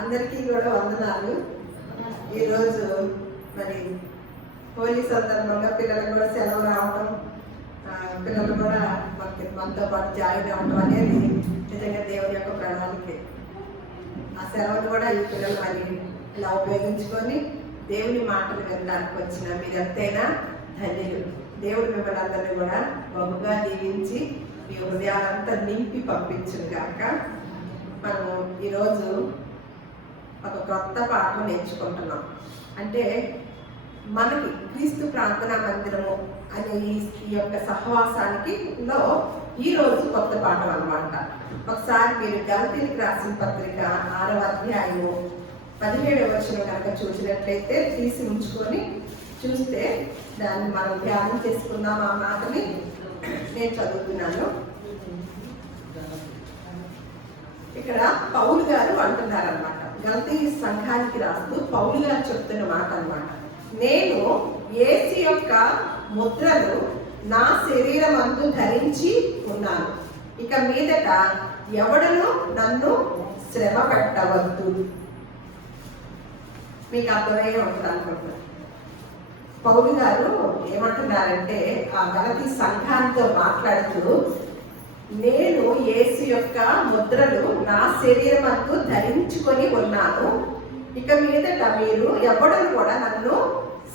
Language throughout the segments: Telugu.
అందరికీ కూడా వందనాలు. ఈరోజు మరి హోలీ సందర్భంగా పిల్లలకు కూడా సెలవు రావడం, పిల్లలు కూడా మనతో పాటు జాయిన్ అవ్వడం అనేది నిజంగా దేవుని యొక్క ప్రణాళిక. ఆ సెలవును కూడా ఈ పిల్లలు మరి ఇలా ఉపయోగించుకొని దేవుని మాటలు వినడానికి వచ్చిన మీరు ఎంతైనా ధన్యులు. దేవుడు మిమ్మల్ని అందరినీ కూడా బహుగా దీవించి మీ హృదయాలంతా నింపి పంపించును గాక. మనము ఈరోజు ఒక కొత్త పాఠం నేర్చుకుంటున్నాం. అంటే మనకి క్రీస్తు ప్రార్థనా మందిరము అనే ఈ యొక్క సహవాసానికి ఈరోజు కొత్త పాఠం అన్నమాట. ఒకసారి మీరు గలతీయులకు రాసిన పత్రిక 6వ అధ్యాయము 17వ వచనం కనుక చూసినట్లయితే తీసి ఉంచుకొని చూస్తే దాన్ని మనం ధ్యానం చేసుకుందాం. ఆ మాటని నేను చదువుతున్నాను. ఇక్కడ పౌలు గారు అంటున్నారనమాట. గలతీ సంఘానికి రాస్తూ పౌలు గారు చెప్తున్న మాట అన్నమాట. నేను యేసు యొక్క ముద్రలు నా శరీరమందు ధరించి ఉన్నాను. ఇక మీదట ఎవడను నన్ను శ్రమ పెట్టవద్దు. మీకు అర్థమయ్యే ఉంటుంది అనుకుంటున్నాను. పౌలు గారు ఏమంటున్నారంటే ఆ గలతీ సంఘానితో మాట్లాడుతూ, నేను యేసు యొక్క ముద్రలు నా శరీరమందు ధరించుకొని ఉన్నాను. ఇక మీదట మీరు ఎవడను కూడా నన్ను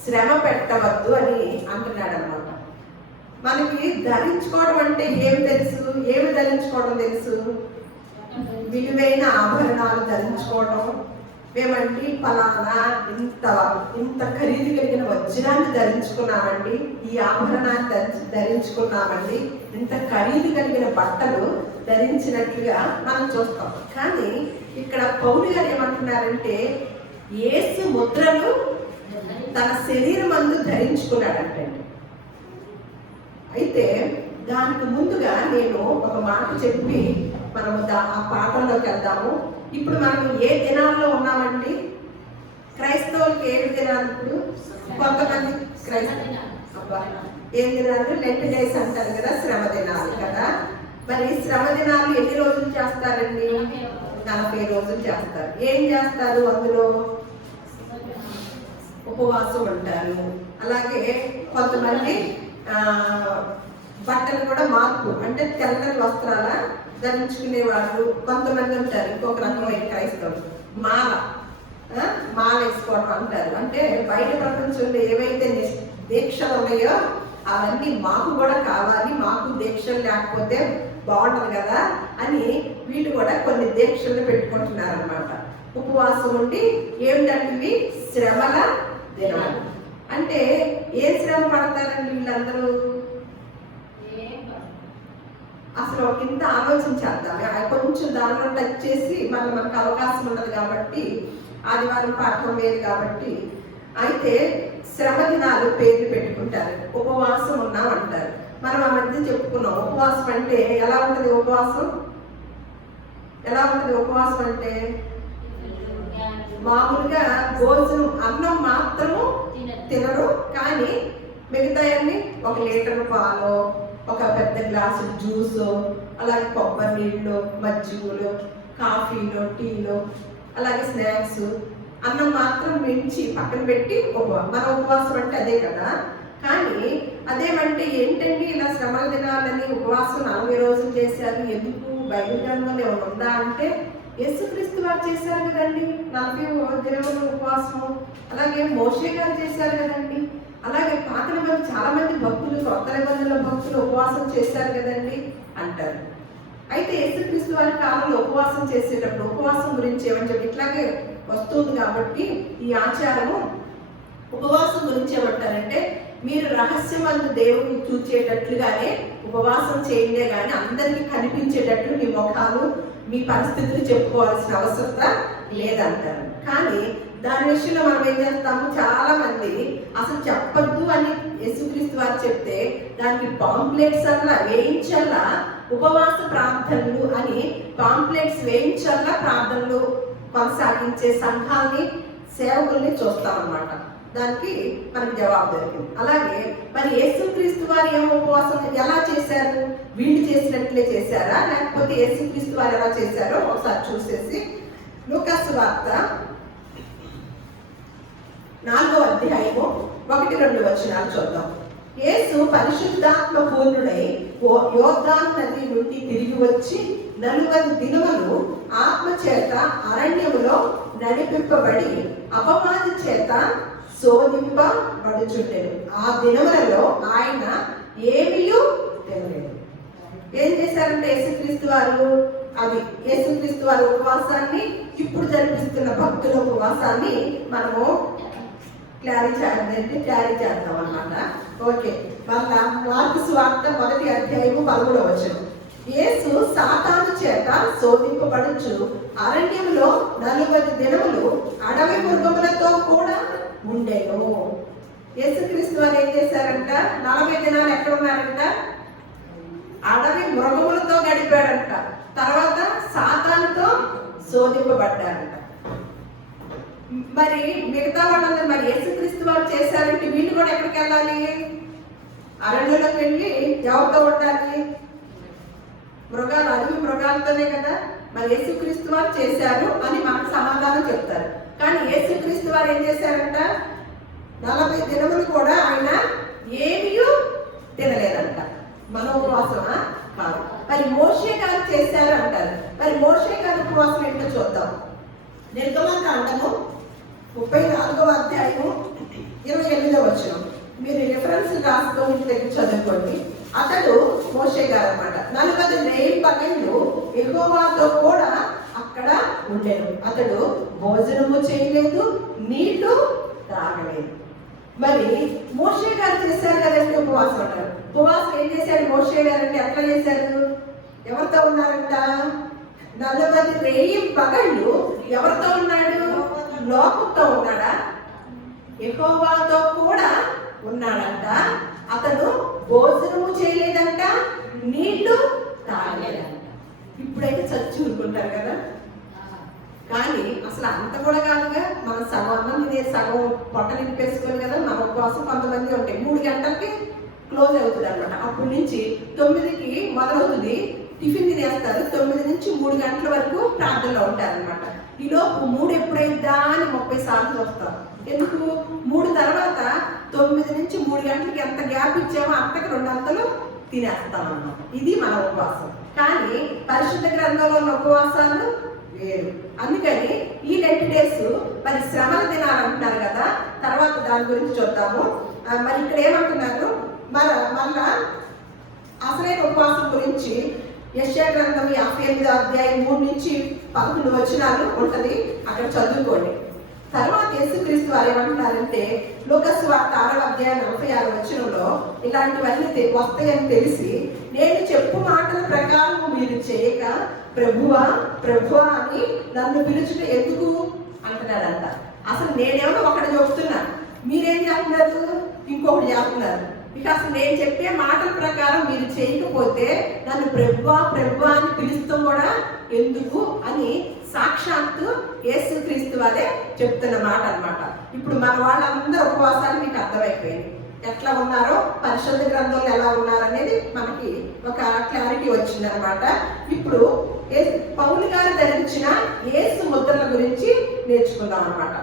శ్రమ పెట్టవద్దు అని అంటున్నాడు అనమాట. మనకి ధరించుకోవడం అంటే ఏమి తెలుసు? ఏమి ధరించుకోవడం తెలుసు? విలువైన ఆభరణాలు ధరించుకోవడం. మేమండి ఫలానా ఇంత ఖరీదు కలిగిన వజ్రాన్ని ధరించుకున్నామండి, ఈ ఆభరణాన్ని ధరించుకున్నామండి, ఇంత ఖరీదు కలిగిన బట్టలు ధరించినట్లుగా మనం చూస్తాం. కానీ ఇక్కడ పౌలు గారు ఏమంటున్నారంటే యేసు ముద్రలు తన శరీరం అందు ధరించుకున్నాడంటే. అయితే దానికి ముందుగా నేను ఒక మాట చెప్పి మనము ఆ పాఠంలోకి వెళ్దాము. ఇప్పుడు మనం ఏ దినాల్లో ఉన్నామండి? క్రైస్తవులకి ఏ దినాలు? ఇప్పుడు కొంతమంది ఏం దినాలు? లెంట్ డేస్ అంటారు కదా, శ్రమ దినాలు కదా. మరి శ్రమ దినాలు ఎన్ని రోజులు చేస్తారండి? 40 రోజులు చేస్తారు. ఏం చేస్తారు? అందులో ఉపవాసం ఉంటారు. అలాగే కొంతమంది బట్టలు కూడా మార్పు, అంటే తెల్లని వస్త్రాల ధరించుకునే వాళ్ళు కొంతమంది ఉంటారు. ఇంకొక రకమైన క్రైస్తవులు మాల వేసుకోవడం అంటారు. అంటే బయట ప్రపంచంలో ఏవైతే దీక్షలు ఉన్నాయో అవన్నీ మాకు కూడా కావాలి, మాకు దీక్షలు లేకపోతే బాగుంటది కదా అని వీళ్ళు కూడా కొన్ని దీక్షలు పెట్టుకుంటున్నారు అనమాట. ఉపవాసం ఉండి ఏమిటంటే ఇవి శ్రమల దినాలు. అంటే ఏ శ్రమ పడతారండి వీళ్ళందరూ? అసలు ఒక ఇంత ఆలోచించేద్దాం. కొంచెం దానిలో టచ్ చేసి మనకు అవకాశం ఉండదు కాబట్టి, ఆదివారం పాఠం వేరు కాబట్టి. అయితే శ్రమ దినాలు పేర్లు పెట్టుకుంటారు. ఉపవాసం ఉన్నాం అంటారు. మనం ఆ మధ్య చెప్పుకున్నాం ఉపవాసం అంటే ఎలా ఉంటుంది. ఉపవాసం ఎలా ఉంటుంది? ఉపవాసం అంటే మామూలుగా భోజనం అన్నం మాత్రము తినరు, కానీ మిగతాయన్ని 1 లీటర్ పాలు, ఒక పెద్ద గ్లాసు జ్యూసు, అలాగే కొబ్బరి నీళ్ళు, మజ్జిగలు, కాఫీలు, టీలు, అలాగే స్నాక్స్, అన్నం మాత్రం మించి పక్కన పెట్టి మన ఉపవాసం అంటే అదే కదా. కానీ అదేమంటే ఏంటండి ఇలా శ్రమల దినాలని ఉపవాసం 40 రోజులు చేశారు ఎందుకు? బైబిల్ గ్రంథంలో ఏమైనా ఉందా అంటే యేసుక్రీస్తు వారు చేశారు కదండి 40 దినములు ఉపవాసము. అలాగే మోషే గారు చేశారు కదండి. అలాగే పాత నిబంధన చాలా మంది భక్తులు, కొత్త నిబంధనల భక్తులు ఉపవాసం చేశారు కదండి అంటారు. అయితే యేసుక్రీస్తు వారి కాలంలో ఉపవాసం చేసేటప్పుడు ఉపవాసం గురించి ఏమని చెప్పి ఇట్లాగే వస్తుంది కాబట్టి ఈ ఆచారము ఉపవాసం గురించి ఏమంటారంటే మీరు రహస్యమందు దేవుని చూచేటట్లుగానే ఉపవాసం చేయండి, కానీ అందరికీ కనిపించేటట్లు మీ ముఖాలు, మీ పరిస్థితులు చెప్పుకోవాల్సిన అవసరత లేదంటారు. కానీ దాని విషయంలో మనం ఏం చేస్తాము? చాలా మంది అసలు చెప్పద్దు అని యేసుక్రీస్తు వారు చెప్తే దానికి పాంప్లెట్స్ అలా వేయించల్లా ఉపవాస ప్రార్థనలు అని పాంప్లెట్స్ వేయించల్లా ప్రార్థనలు కొనసాగించే సంఘాన్ని, సేవకుల్ని చూస్తామన్నమాట. దానికి మనకు జవాబు దొరికింది. అలాగే మరి యేసుక్రీస్తు వారు ఏమో ఉపవాసం ఎలా చేశారు? వీళ్ళు చేసినట్లే చేశారా, లేకపోతే యేసుక్రీస్తు వారు ఎలా చేశారో ఒకసారి చూసేసి లూకా సువార్త 4వ అధ్యాయము 1-2 వచనాలు చూద్దాం. యేసు పరిశుద్ధాత్మ పూర్ణుడై యోర్దాను నది నుండి తిరిగి వచ్చి 40 దినములు ఆత్మ చేత అరణ్యములో నడిపింపబడి అపవాది చేత శోధింపబడుచుండెను. ఆ దినములలో ఆయన ఏమీయూ తినలేదు. ఏం చేశారంటే యేసుక్రీస్తు వారి ఉపవాసాన్ని, ఇప్పుడు జరిపిస్తున్న భక్తుల ఉపవాసాన్ని మనము క్లారీ చేద్దాం అన్నమాట. ఓకే, మళ్ళా మార్కు సువార్త 1వ అధ్యాయము 13వ వచనం. యేసు సాతాను చేత శోధింపబడుచు అరణ్యంలో 40 దినములు అడవి మృగములతో కూడా ఉండెను. యేసుక్రీస్తు వారు ఏం చేశారంట? 40 దినాలు ఎక్కడ ఉన్నారంట? అడవి మృగములతో గడిపాడంట. తర్వాత సాతానుతో శోధింపబడ్డారంట. మరి మిగతా వాళ్ళందరూ మరి యేసుక్రీస్తు వారు చేశారంటే వీళ్ళు కూడా ఎక్కడికి వెళ్ళాలి? అరణ్యంలోకి వెళ్ళి ఎవరితో ఉండాలి? అడవి మృగాలతోనే కదా. మరి యేసుక్రీస్తు వారు చేశారు అని మనకు సమాధానం చెప్తారు. కానీ యేసుక్రీస్తు వారు ఏం చేశారంట? 40 దినములు కూడా ఆయన ఏమీ తినలేదంట. మన ఉపవాసమా? కాదు. మరి మోషే గారు చేశారు అంటారు. మరి మోషే గారి ఉపవాసం ఏంటో చూద్దాం. నిర్గమకాండము 34వ అధ్యాయము 28వ వచనం. మీరు రిఫరెన్స్ రాసుకో, ఇంటి దగ్గర చదువుకోండి. అతడు మోషే గారు అన్నమాట. 40 రేయింపగళ్ళు యెహోవాతో కూడా అక్కడ ఉండెను. అతడు భోజనము చేయలేదు, నీళ్లు తాగలేదు. మరి మోషే గారు చేశారు కదండి ఉపవాసం అంటారు. ఉపవాసం ఏం చేశాడు మోషే గారు అంటే? ఎట్లా చేశారు? ఎవరితో ఉన్నారంట? 40 రేయింపగళ్ళు ఎవరితో ఉన్నాడు? లోకంతో ఉన్నాడా? యెహోవాతో కూడా ఉన్నాడంట. అతడు భోజనము చేయలేదంట, నీళ్లు తాగలేదంట. ఇప్పుడైతే చచ్చి ఊరుకుంటారు కదా. కానీ అసలు అంత కూడా కాదుగా. మనం సగం అన్నం తినే సగం పొట్ట నింపేసుకోవాలి కదా. మన ఉపవాసం కొంతమంది ఉంటాయి 3 గంటలకి క్లోజ్ అవుతుంది అనమాట. అప్పటి నుంచి 9కి మొదలవుతుంది, టిఫిన్ తినేస్తారు. 9 నుంచి 3 గంటల వరకు ప్రార్థనలో ఉంటారు అనమాట. ఈలోపు 3 ఎప్పుడైద్దా అని 30 సార్లు చూస్తాం. ఎందుకు? 3 తర్వాత 9 నుంచి 3 గంటలకి ఎంత గ్యాప్ ఇచ్చామో అంతకు 2 అంతలు తినేస్తాం అన్నమాట. ఇది మన ఉపవాసం. కానీ పరిశుద్ధ గ్రంథంలో ఉన్న ఉపవాసాలు వేరు. అందుకని ఈ 20 డేస్ మరి శ్రమల దినాలు అంటున్నారు కదా. తర్వాత దాని గురించి చూద్దాము. మరి ఇక్కడ ఏమంటున్నారు? మళ్ళా అసలైన ఉపవాసం గురించి యెషయా గ్రంథం 58వ అధ్యాయం 3 నుంచి 11 వచనాలు ఉంటుంది, అక్కడ చదువుకోండి. తర్వాత యేసుక్రీస్తు వారు ఏమంటున్నారంటే లూకా సువార్త 6వ అధ్యాయం 46వ వచనంలో ఇలాంటివన్నీ వస్తాయని తెలిసి, నేను చెప్పు మాటల ప్రకారం మీరు చేయక ప్రభువా ప్రభువా అని నన్ను పిలుచుట ఎందుకు అంటున్నాడంట. అసలు నేనేమో ఒకటి చెప్తున్నా, మీరేం చేస్తున్నారు? ఇంకొకటి చేస్తున్నారు. ఇక అసలు నేను చెప్పే మాటల ప్రకారం మీరు చేయకపోతే నన్ను ప్రభువా ప్రభువా అని పిలుస్తాం కూడా ఎందుకు అని సాక్షాత్తు యేసుక్రీస్తు వారే చెప్తున్న మాట అన్నమాట. ఇప్పుడు మన వాళ్ళందరూ ఉపవాసాలు మీకు అర్థమైపోయింది. ఎట్లా ఉన్నారో, పరిశుద్ధ గ్రంథంలో ఎలా ఉన్నారు అనేది మనకి ఒక క్లారిటీ వచ్చింది అనమాట. ఇప్పుడు పౌలు గారు ధరించిన యేసు ముద్రల గురించి నేర్చుకుందాం అనమాట.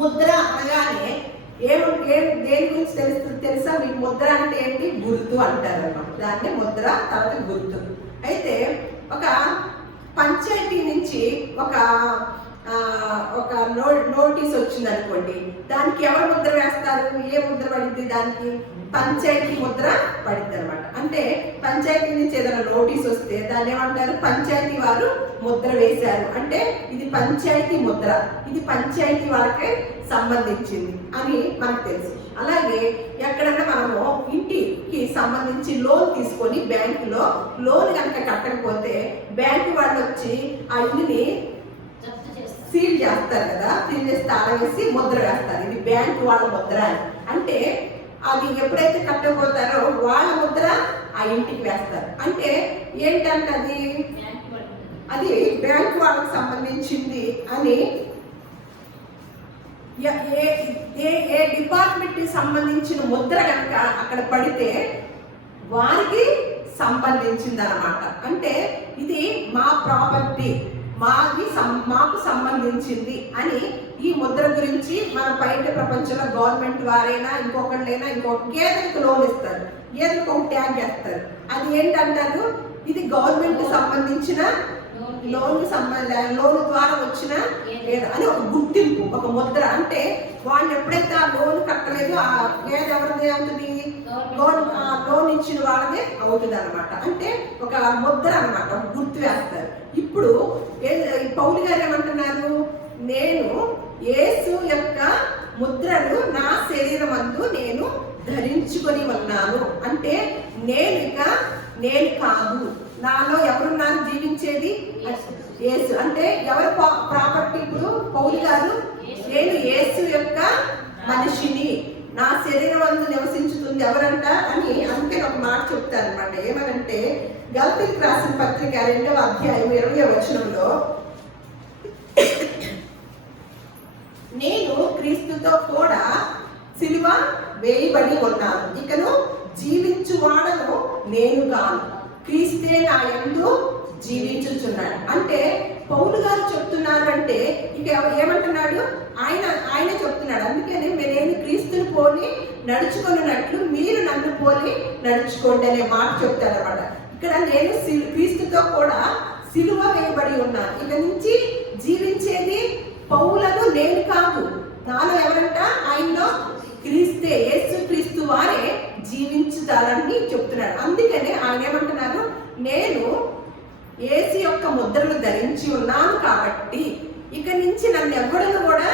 ముద్ర అనగానే దేని గురించి తెలుసా మీకు? ముద్ర అంటే ఏంటి? గుర్తు అంటారు అన్నమాట. దాన్ని ముద్ర, తర్వాత గుర్తు. అయితే ఒక పంచాయతీ నుంచి ఒక నోటీస్ వచ్చింది అనుకోండి, దానికి ఎవరు ముద్ర వేస్తారు? ఏ ముద్ర పడింది దానికి? పంచాయతీ ముద్ర పడింది అనమాట. అంటే పంచాయతీ నుంచి ఏదైనా నోటీస్ వస్తే దాన్ని ఏమంటారు? పంచాయతీ వారు ముద్ర వేశారు అంటే ఇది పంచాయతీ ముద్ర, ఇది పంచాయతీ వాళ్ళకే సంబంధించింది అని మనకు తెలుసు. అలాగే ఎక్కడన్నా మనము ఇంటికి సంబంధించి లోన్ తీసుకొని బ్యాంకులో లోన్ కనుక కట్టకపోతే బ్యాంకు వాళ్ళు వచ్చి ఆ ఇల్లుని సీల్ చేస్తారు కదా. సీల్ చేసి తాళం వేసి ముద్ర వేస్తారు. ఇది బ్యాంకు వాళ్ళ ముద్ర అని. అంటే అది ఎప్పుడైతే కట్టకపోతారో వాళ్ళ ముద్ర ఆ ఇంటికి వేస్తారు. అంటే ఏంటంటే అది బ్యాంకు వాళ్ళకి సంబంధించింది అని. ఏ డిపార్ట్మెంట్ కి సంబంధించిన ముద్ర కనుక అక్కడ పడితే వారికి సంబంధించింది అన్నమాట. అంటే ఇది మా ప్రాపర్టీ, మాకు సంబంధించింది అని ఈ ముద్ర గురించి మన బయట ప్రపంచంలో గవర్నమెంట్ వారైనా ఇంకొకళ్ళైనా గేదెలకు లోన్ ఇస్తారు, గేదెలకు ఒక ట్యాగ్ వేస్తారు. అది ఏంటంటారు, ఇది గవర్నమెంట్ సంబంధించిన లోన్ ద్వారా వచ్చిన అని ఒక గుర్తింపు, ఒక ముద్ర. అంటే వాళ్ళు ఎప్పుడైతే ఆ లోన్ కట్టలేదు ఆ గేదె ఎవరిదే అవుతుంది, లోన్ ఇచ్చిన వాళ్ళదే అవుతుంది అనమాట. అంటే ఒక ముద్ర అనమాట, ఒక గుర్తు వేస్తారు. ఇప్పుడు పౌలు గారు ఏమంటున్నారు, నేను యేసు యొక్క ముద్రను నా శరీరమందు నేను ధరించుకొని ఉన్నాను. అంటే నేను కాదు, నాలో ఎవరున్నారు జీవించేది, యేసు. అంటే ఎవరు ప్రాపర్టీ? ఇప్పుడు పౌలు గారు నేను యేసు యొక్క మనిషిని, నా శరీరం అందు నివసించుతుంది ఎవరంట అని. అందుకే ఒక మాట చెప్తారు అనమాట. ఏమనంటే గలతీయులకు రాసిన పత్రిక 2వ అధ్యాయం 20వ వచనంలో, నేను క్రీస్తుతో కూడా సిలువ వేయబడి ఉన్నాను, ఇకను జీవించువాడను నేను కాను, క్రీస్తే నా యందు జీవించుచున్నాడు. అంటే పౌలు గారు చెప్తున్నారు. అంటే ఇక ఏమంటున్నాడు, ఆయన చెప్తున్నాడు. అందుకని నేను క్రీస్తుని పోలి నడుచుకున్నట్లు మీరు నన్ను పోలి నడుచుకోండి అనే మాట చెప్తారు అన్నమాట. ఇక్కడ నేను క్రీస్తుతో కూడా సిలువ వేయబడి ఉన్నాను, ఇక నుంచి జీవించేది పౌలను నేను కాదు, నాలో ఎవరంట, ఆయనలో క్రీస్తే, యేసు క్రీస్తు వారే జీవించుతారని చెప్తున్నాడు. అందుకనే ఆయన ఏమంటున్నారు, నేను యేసు యొక్క ముద్రలు ధరించి ఉన్నాను కాబట్టి ఇక నుంచి నన్ను ఎవ్వడను కూడా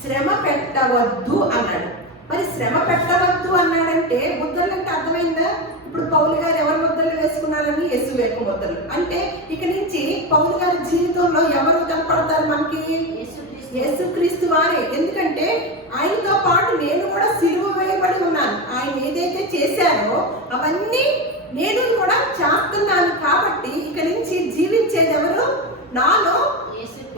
శ్రమ పెట్టవద్దు అన్నాడు. మరి శ్రమ పెట్టవద్దు అన్నాడంటే ముద్రలు అంటే అర్థమైందా? ఇప్పుడు పౌలు గారు ఎవరి ముద్రలు వేసుకున్నారని, యేసు యొక్క ముద్రలు. అంటే ఇక నుంచి పౌలు గారి జీవితంలో ఎవరు కనపడతారు మనకి, యేసుక్రీస్తు వారే. ఎందుకంటే ఆయనతో పాటు నేను కూడా సిలువ వేయబడి ఉన్నాను. ఆయన ఏదైతే చేశారో అవన్నీ నేను కూడా చేస్తున్నాను. కాబట్టి ఇక నుంచి జీవించేది ఎవరు, నాలో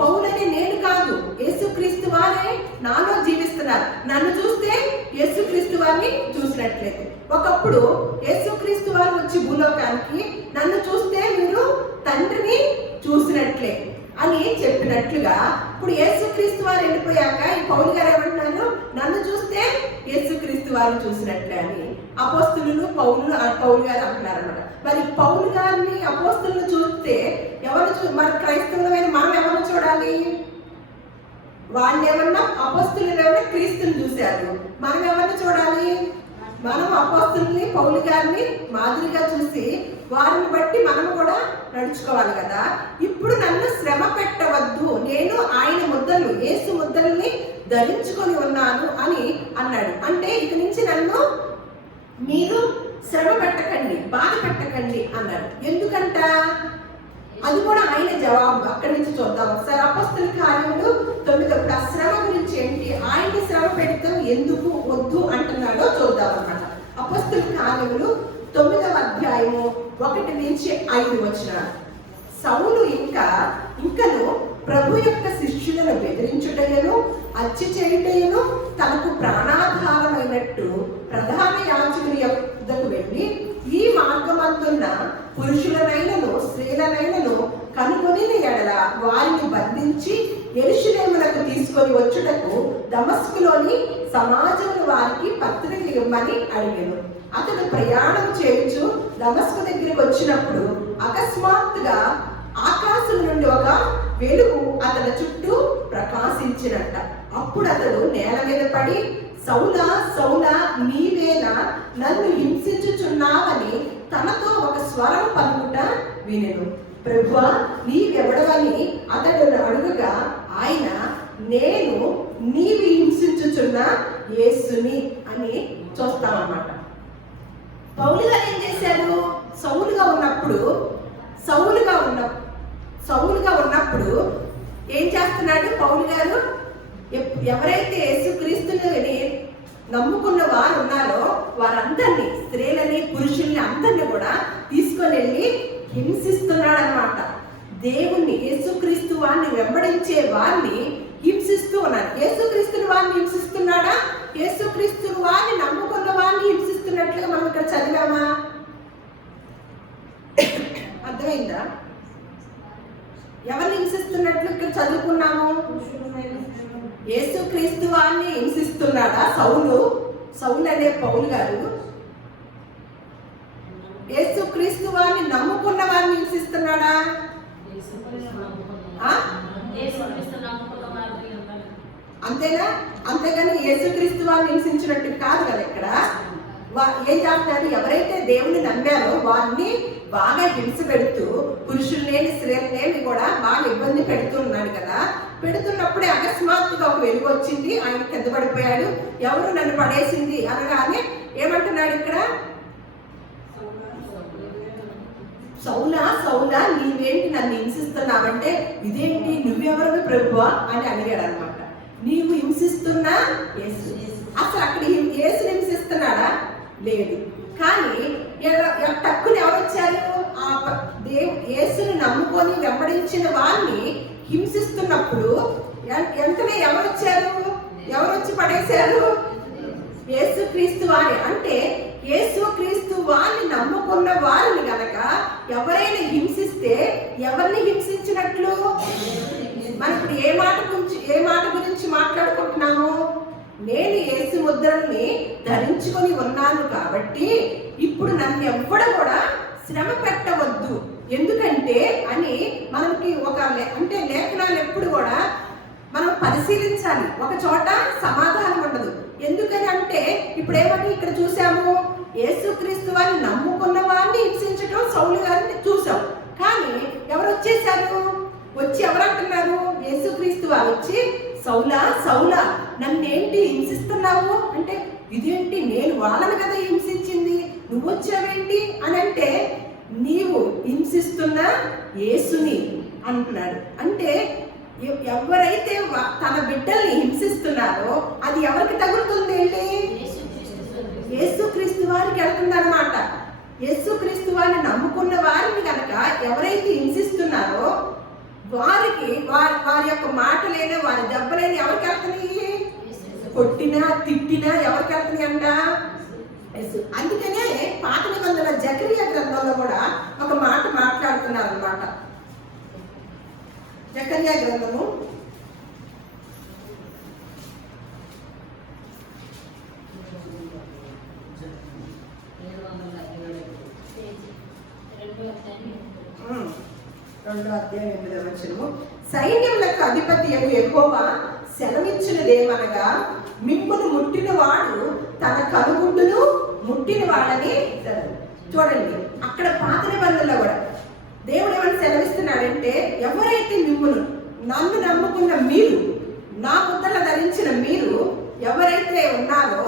పౌలని నేను కాదు, యేసుక్రీస్తు వారే నాలో జీవిస్తున్నారు. నన్ను చూస్తే యేసుక్రీస్తు వారిని చూసినట్లేదు. ఒకప్పుడు యేసుక్రీస్తు వారు వచ్చి భూలోకానికి నన్ను చూస్తే మీరు తండ్రిని చూసినట్లే అని చెప్పినట్లుగా ఇప్పుడు యేసుక్రీస్తు వారు వెళ్ళిపోయాక ఈ పౌలు గారు ఏమంటున్నారు, నన్ను చూస్తే యేసుక్రీస్తు వారు చూసినట్లే అని అపోస్తులు పౌలు గారు అంటున్నారు అనమాట. మరి పౌలు గారిని అపోస్తులను చూస్తే ఎవరు మరి క్రైస్తవులమైన మనం ఎవరు చూడాలి? వాళ్ళు ఏమన్నా అపోస్తులు ఏమన్నా క్రీస్తుని చూశారు, మనం ఎవరిని చూడాలి? మనం అపోస్తుల్ని పౌలు గారిని మాదిరిగా చూసి వారిని బట్టి మనం కూడా నడుచుకోవాలి కదా. ఇప్పుడు నన్ను శ్రమ పెట్టవద్దు, నేను ఆయన ముద్రలు, యేసు ముద్రల్ని ధరించుకొని ఉన్నాను అని అన్నాడు. అంటే ఇక నుంచి నన్ను మీరు శ్రమ పెట్టకండి, బాధ పెట్టకండి అన్నాడు. ఎందుకంట అది కూడా ఆయన జవాబు. అక్కడి నుంచి చూద్దాం ఒకసారి. అపోస్తుల కార్యములు 9. ఆ శ్రమ గురించి ఏంటి, ఆయన్ని శ్రమ పెడతాం ఎందుకు వద్దు అంటున్నాడో చూద్దాం అన్నమాట. అపోస్తుల కార్యములు 9వ అధ్యాయము 1 నుంచి 5 వచనాలు. సౌలు ఇంకను ప్రభు యొక్క శిష్యులను బెదిరించుటయను హత్య చేయుటయను తనకు ప్రాణాధారమైనట్టు ప్రధాన యాజకుని యొద్దకు వెళ్ళి ఈ మార్గమంతున్న పురుషులనైనను స్త్రీలనైనను కనుగొని ఎడల వారిని బంధించి యెరూషలేమునకు తీసుకొని వచ్చుటకు దమస్కులోని సమాజముల వారికి పత్రిక ఇవ్వమని అడిగాను. అతడు ప్రయాణం చేయుచు దమస్కు దగ్గరికి వచ్చినప్పుడు అకస్మాత్తుగా ఆకాశం నుండి ఒక వెలుగు అతని చుట్టూ ప్రకాశించినట్ట. అప్పుడు అతడు నేల మీద పడి, సౌలా సౌలా నీవేనా నన్ను హింసించుచున్నావని తనతో ఒక స్వరం పలుకుట వినెను. ప్రభువా నీవెవడవని అతడు అడుగగా ఆయన, నేను నీవు హింసించుచున్న యేసుని అని చూస్తామన్నమాట. పౌలు గారు ఏం చేశారు? సౌలుగా ఉన్నప్పుడు ఏం చేస్తున్నాడు పౌలు గారు? ఎవరైతే యేసుక్రీస్తుని నమ్ముకున్న వారు ఉన్నారో వారందరినీ, స్త్రీలని పురుషుల్ని అందరినీ కూడా తీసుకొని వెళ్ళి హింసిస్తున్నాడు అనమాట. దేవుణ్ణి, యేసుక్రీస్తు వారిని వెంబడించే వారిని హింసిస్తూ ఉన్నాడు. యేసుక్రీస్తుని వారిని హింసిస్తున్నాడా? యేసుక్రీస్తుని వారిని నమ్ముకున్న వారిని హింసిస్తున్నట్లుగా మనం ఇక్కడ చదివామా? అర్థమైందా? ఎవరిని హింసిస్తున్నారు? యేసుక్రీస్తు వారిని హింసిస్తున్నాడా సౌలు అనే పౌలు గారు? యేసుక్రీస్తు వారిని నమ్ముకున్న వారిని హింసిస్తున్నాడా? అంతేనా? అంతేగాని యేసుక్రీస్తు వారిని హింసించినట్టు కాదు కదా. ఇక్కడ ఏం చేస్తున్నారు? ఎవరైతే దేవుని నమ్మారో వారిని బాగా హింస పెడుతూ, పురుషుల్నేమి స్త్రీలనేమి కూడా బాగా ఇబ్బంది పెడుతున్నాడు కదా. పెడుతున్నప్పుడే అకస్మాత్తుగా ఒక వెలుగు వచ్చింది, ఆయన కింద పడిపోయాడు. ఎవరు నన్ను పడేసింది అనగానే ఏమంటున్నాడు ఇక్కడ? సౌలా నీవేంటి నన్ను హింసిస్తున్నావంటే, ఇదేంటి నువ్వెవరు ప్రభువా అని అడిగాడు అనమాట. నీవు హింసిస్తున్నా యేసు. అసలు అక్కడ యేసు హింసిస్తున్నాడా? లేదు. కానీ తక్కువ ఎవరు వచ్చారు? యేసుని నమ్ముకొని వెంబడించిన వారిని హింసిస్తున్నప్పుడు వెంటనే ఎవరు వచ్చారు? ఎవరు వచ్చి పడేశారు? యేసుక్రీస్తు వారి. అంటే యేసుక్రీస్తు వారిని నమ్ముకున్న వారిని గనక ఎవరైనా హింసిస్తే ఎవరిని హింసించినట్లు? మనం ఇప్పుడు ఏ మాట గురించి మాట్లాడుకుంటున్నాము? నేను యేసు ముద్రల్ని ధరించుకొని ఉన్నాను కాబట్టి ఇప్పుడు నన్ను ఎవ్వడు కూడా శ్రమ పెట్టవద్దు. ఎందుకంటే అని మనకి అంటే లేఖనాలు ఎప్పుడు కూడా మనం పరిశీలించాలి. ఒక చోట సమాధానం ఉండదు. ఎందుకని అంటే ఇప్పుడు ఏమని ఇక్కడ చూసాము? యేసుక్రీస్తు వారిని నమ్ముకున్న వారిని హింసించడం సౌలు గారిని చూసాం. కానీ ఎవరు వచ్చేసారు? వచ్చి ఎవరంటున్నారు? యేసుక్రీస్తు వారు వచ్చి సౌలా నన్నేంటి హింసిస్తున్నావు అంటే, ఇదేంటి నేను వాళ్ళని కదా హింసించింది, నువ్వు వచ్చావేంటి అని అంటే, నీవు హింసిస్తున్న యేసుని అంటున్నాడు. అంటే ఎవరైతే తన బిడ్డల్ని హింసిస్తున్నారో అది ఎవరికి తగులుతుంది? వెళ్ళి యేసుక్రీస్తు వారికి వెళ్తుంది అనమాట. యేసుక్రీస్తు వారిని నమ్ముకున్న వారిని కనుక ఎవరైతే హింసిస్తున్నారో వారికి వారి యొక్క మాటలైనా వారి దెబ్బలైనా ఎవరికి వెళ్తున్నాయి? కొట్టినా తిట్టినా ఎవరికి వెళ్తున్నాయి అంట? అందుకనే పాత నిబంధన జకరియా గ్రంథంలో కూడా ఒక మాట మాట్లాడుతున్నారు అనమాట. జకరియా గ్రంథము 2:8 సైన్యములకు అధిపతి యెహోవా సెలవిచ్చినదేమనగా, మిమ్మును ముట్టిన వాడు తన కనుగుడ్డును ముట్టిన వాడని. చూడండి అక్కడ పాత నిబంధనలో కూడా దేవుడు ఏమని సెలవిస్తున్నాడంటే, ఎవరైతే నన్ను నమ్ముకున్న మీరు, నా ముద్రలు ధరించిన మీరు ఎవరైతే ఉన్నారో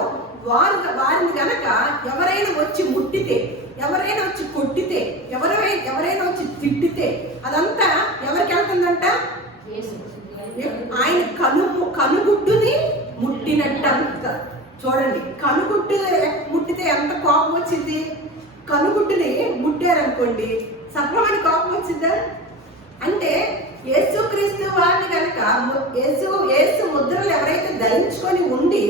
వారిని గనక ఎవరైనా వచ్చి ముట్టితే, ఎవరైనా వచ్చి కొట్టితే, ఎవరైనా వచ్చి తిట్టితే అదంతా ఎవరికి వెళ్తుందంట? ఆయన కనుగుడ్డుని ముట్టినట్టంత. చూడండి, కనుగుడ్డు ముట్టితే ఎంత కోపం వచ్చింది? కనుగుడ్డుని ముట్టారనుకోండి, సఫలమైన కోపం వచ్చిందా? అంటే యేసుక్రీస్తు వారిని కనుక యేసు ముద్రలు ఎవరైతే ధరించుకొని ఉండి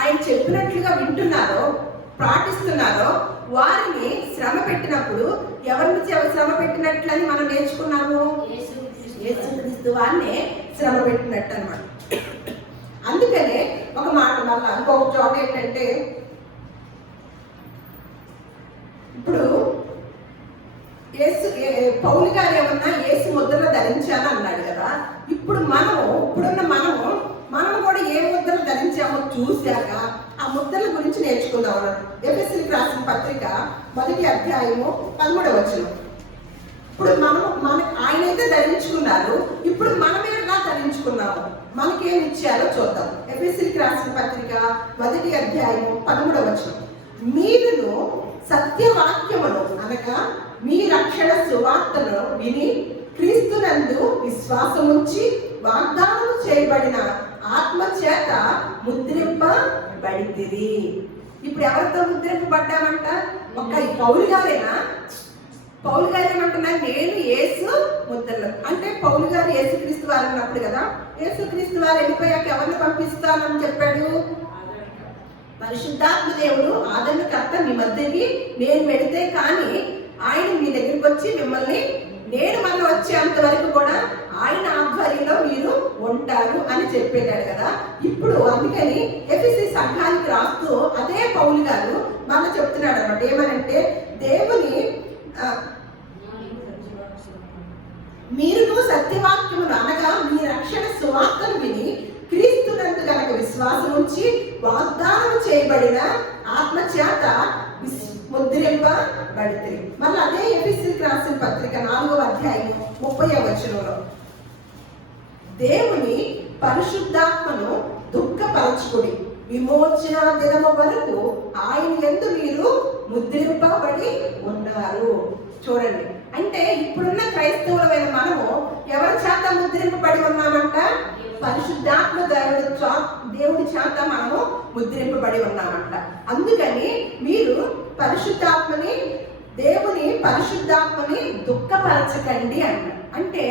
ఆయన చెప్పినట్లుగా వింటున్నారో, పాటిస్తున్నారో వారిని శ్రమ పెట్టినప్పుడు ఎవరిని శ్రమ పెట్టినట్లని మనం నేర్చుకున్నాము? యేసుక్రీస్తు వారిని శ్రమ పెట్టినట్టు అన్నమాట. అందుకనే ఒక మాట మళ్ళీ ఇంకొక చోట ఏంటంటే, ఇప్పుడు పౌలు గారు ఏమన్నా యేసు ముద్రలు ధరించాను అన్నాడు కదా. ఇప్పుడున్న మనము కూడా ఏ ముద్రలు ధరించామో చూశాక ఆ ముద్రల గురించి నేర్చుకుందాం. ఎఫెసీయులకు రాసిన పత్రిక 1:13 ఇప్పుడు ఆయనైతే ధరించుకున్నారు, ఇప్పుడు మనమే ఎలా ధరించుకున్నాము, మనకేమి ఇచ్చారో చూద్దాం. ఎఫెసీయులకు రాసిన పత్రిక 1:13 మీరును సత్యవాక్యమును అనగా మీ రక్షణ సువార్తను విని క్రీస్తునందు విశ్వాసముంచి వాగ్దానం చేయబడిన ఆత్మ చేత ముద్రింపబడితిరి. ఇప్పుడు ఎవరితో ముద్రింపబడ్డామంట? ఒక పౌలు గారేనా? పౌలు గారు ఏమంటున్నారు? నేను యేసు ముద్రలు అంటే పౌలు గారు యేసుక్రీస్తు వారు అన్నప్పుడు కదా. యేసుక్రీస్తు వారు వెళ్ళిపోయాక ఎవరిని పంపిస్తానని చెప్పాడు? పరిశుద్ధాత్మ దేవుడు ఆదరణకర్త మీ మధ్యకి నేను వెళితే కానీ ఆయన మీ దగ్గరికి వచ్చి మిమ్మల్ని నేను మళ్ళీ వచ్చేంత వరకు కూడా ఆయన ఆధ్వర్యంలో మీరు ఉంటారు అని చెప్పేటాడు కదా. ఇప్పుడు అందుకని ఎఫెసీ సంఘానికి రాస్తూ అదే పౌలు గారు మనం చెప్తున్నాడు అన్నమాట. ఏమనంటే దేవుని మీరును సత్యవాక్యమును అనగా మీ రక్షణ సువార్తను విని క్రీస్తునందు గనక విశ్వాసం ఉంచి వాగ్దానం చేయబడిన ఆత్మచేత ముద్రింపబడితే. మళ్ళీ అదే ఎఫెసీయులకు రాసిన పత్రిక 4వ అధ్యాయం 30వ వచనంలో దేవుని పరిశుద్ధాత్మను దుఃఖపరచుకుడి విమోచన దినము వరకు ఆయన యందు మీరు ముద్రింపబడి ఉన్నారు. చూడండి, అంటే ఇప్పుడున్న క్రైస్తవులమైన మనము ఎవరి చేత ముద్రింపబడి ఉన్నామంట? పరిశుద్ధాత్మ దేవుడి చేత మనము ముద్రింపబడి ఉన్నామంట. అందుకని మీరు పరిశుద్ధాత్మని దేవుని పరిశుద్ధాత్మని దుఃఖపరచకండి అంట. అంటే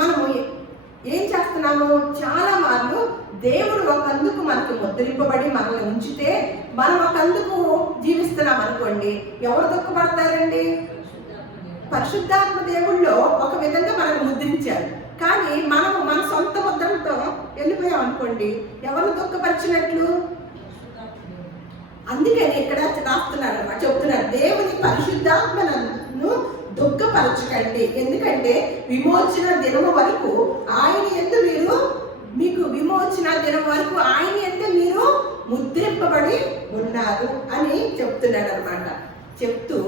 మనము ఏం చేస్తున్నాము? చాలా మార్లు దేవుడు ఒకందుకు మనకు ముద్రింపబడి మనల్ని ఉంచితే మనం ఒకందుకు జీవిస్తున్నాం అనుకోండి, ఎవరు దుఃఖపడతారండి? పరిశుద్ధాత్మ దేవుళ్ళో ఒక విధంగా మనల్ని ముద్రించారు, కానీ మనము మన సొంత ముద్రలతో వెళ్ళిపోయాం అనుకోండి, ఎవరు దుఃఖపరిచినట్లు? అందుకని ఇక్కడ రాస్తున్నాడు అన్నమాట, చెప్తున్నాడు దేవుని పరిశుద్ధాత్మను దుఃఖపరచకండి, ఎందుకంటే విమోచన దినము వరకు ఆయన యందు మీకు విమోచన దినం వరకు ఆయన యందు మీరు ముద్రింపబడి ఉన్నారు అని చెప్తున్నాడు అనమాట. చెప్తూ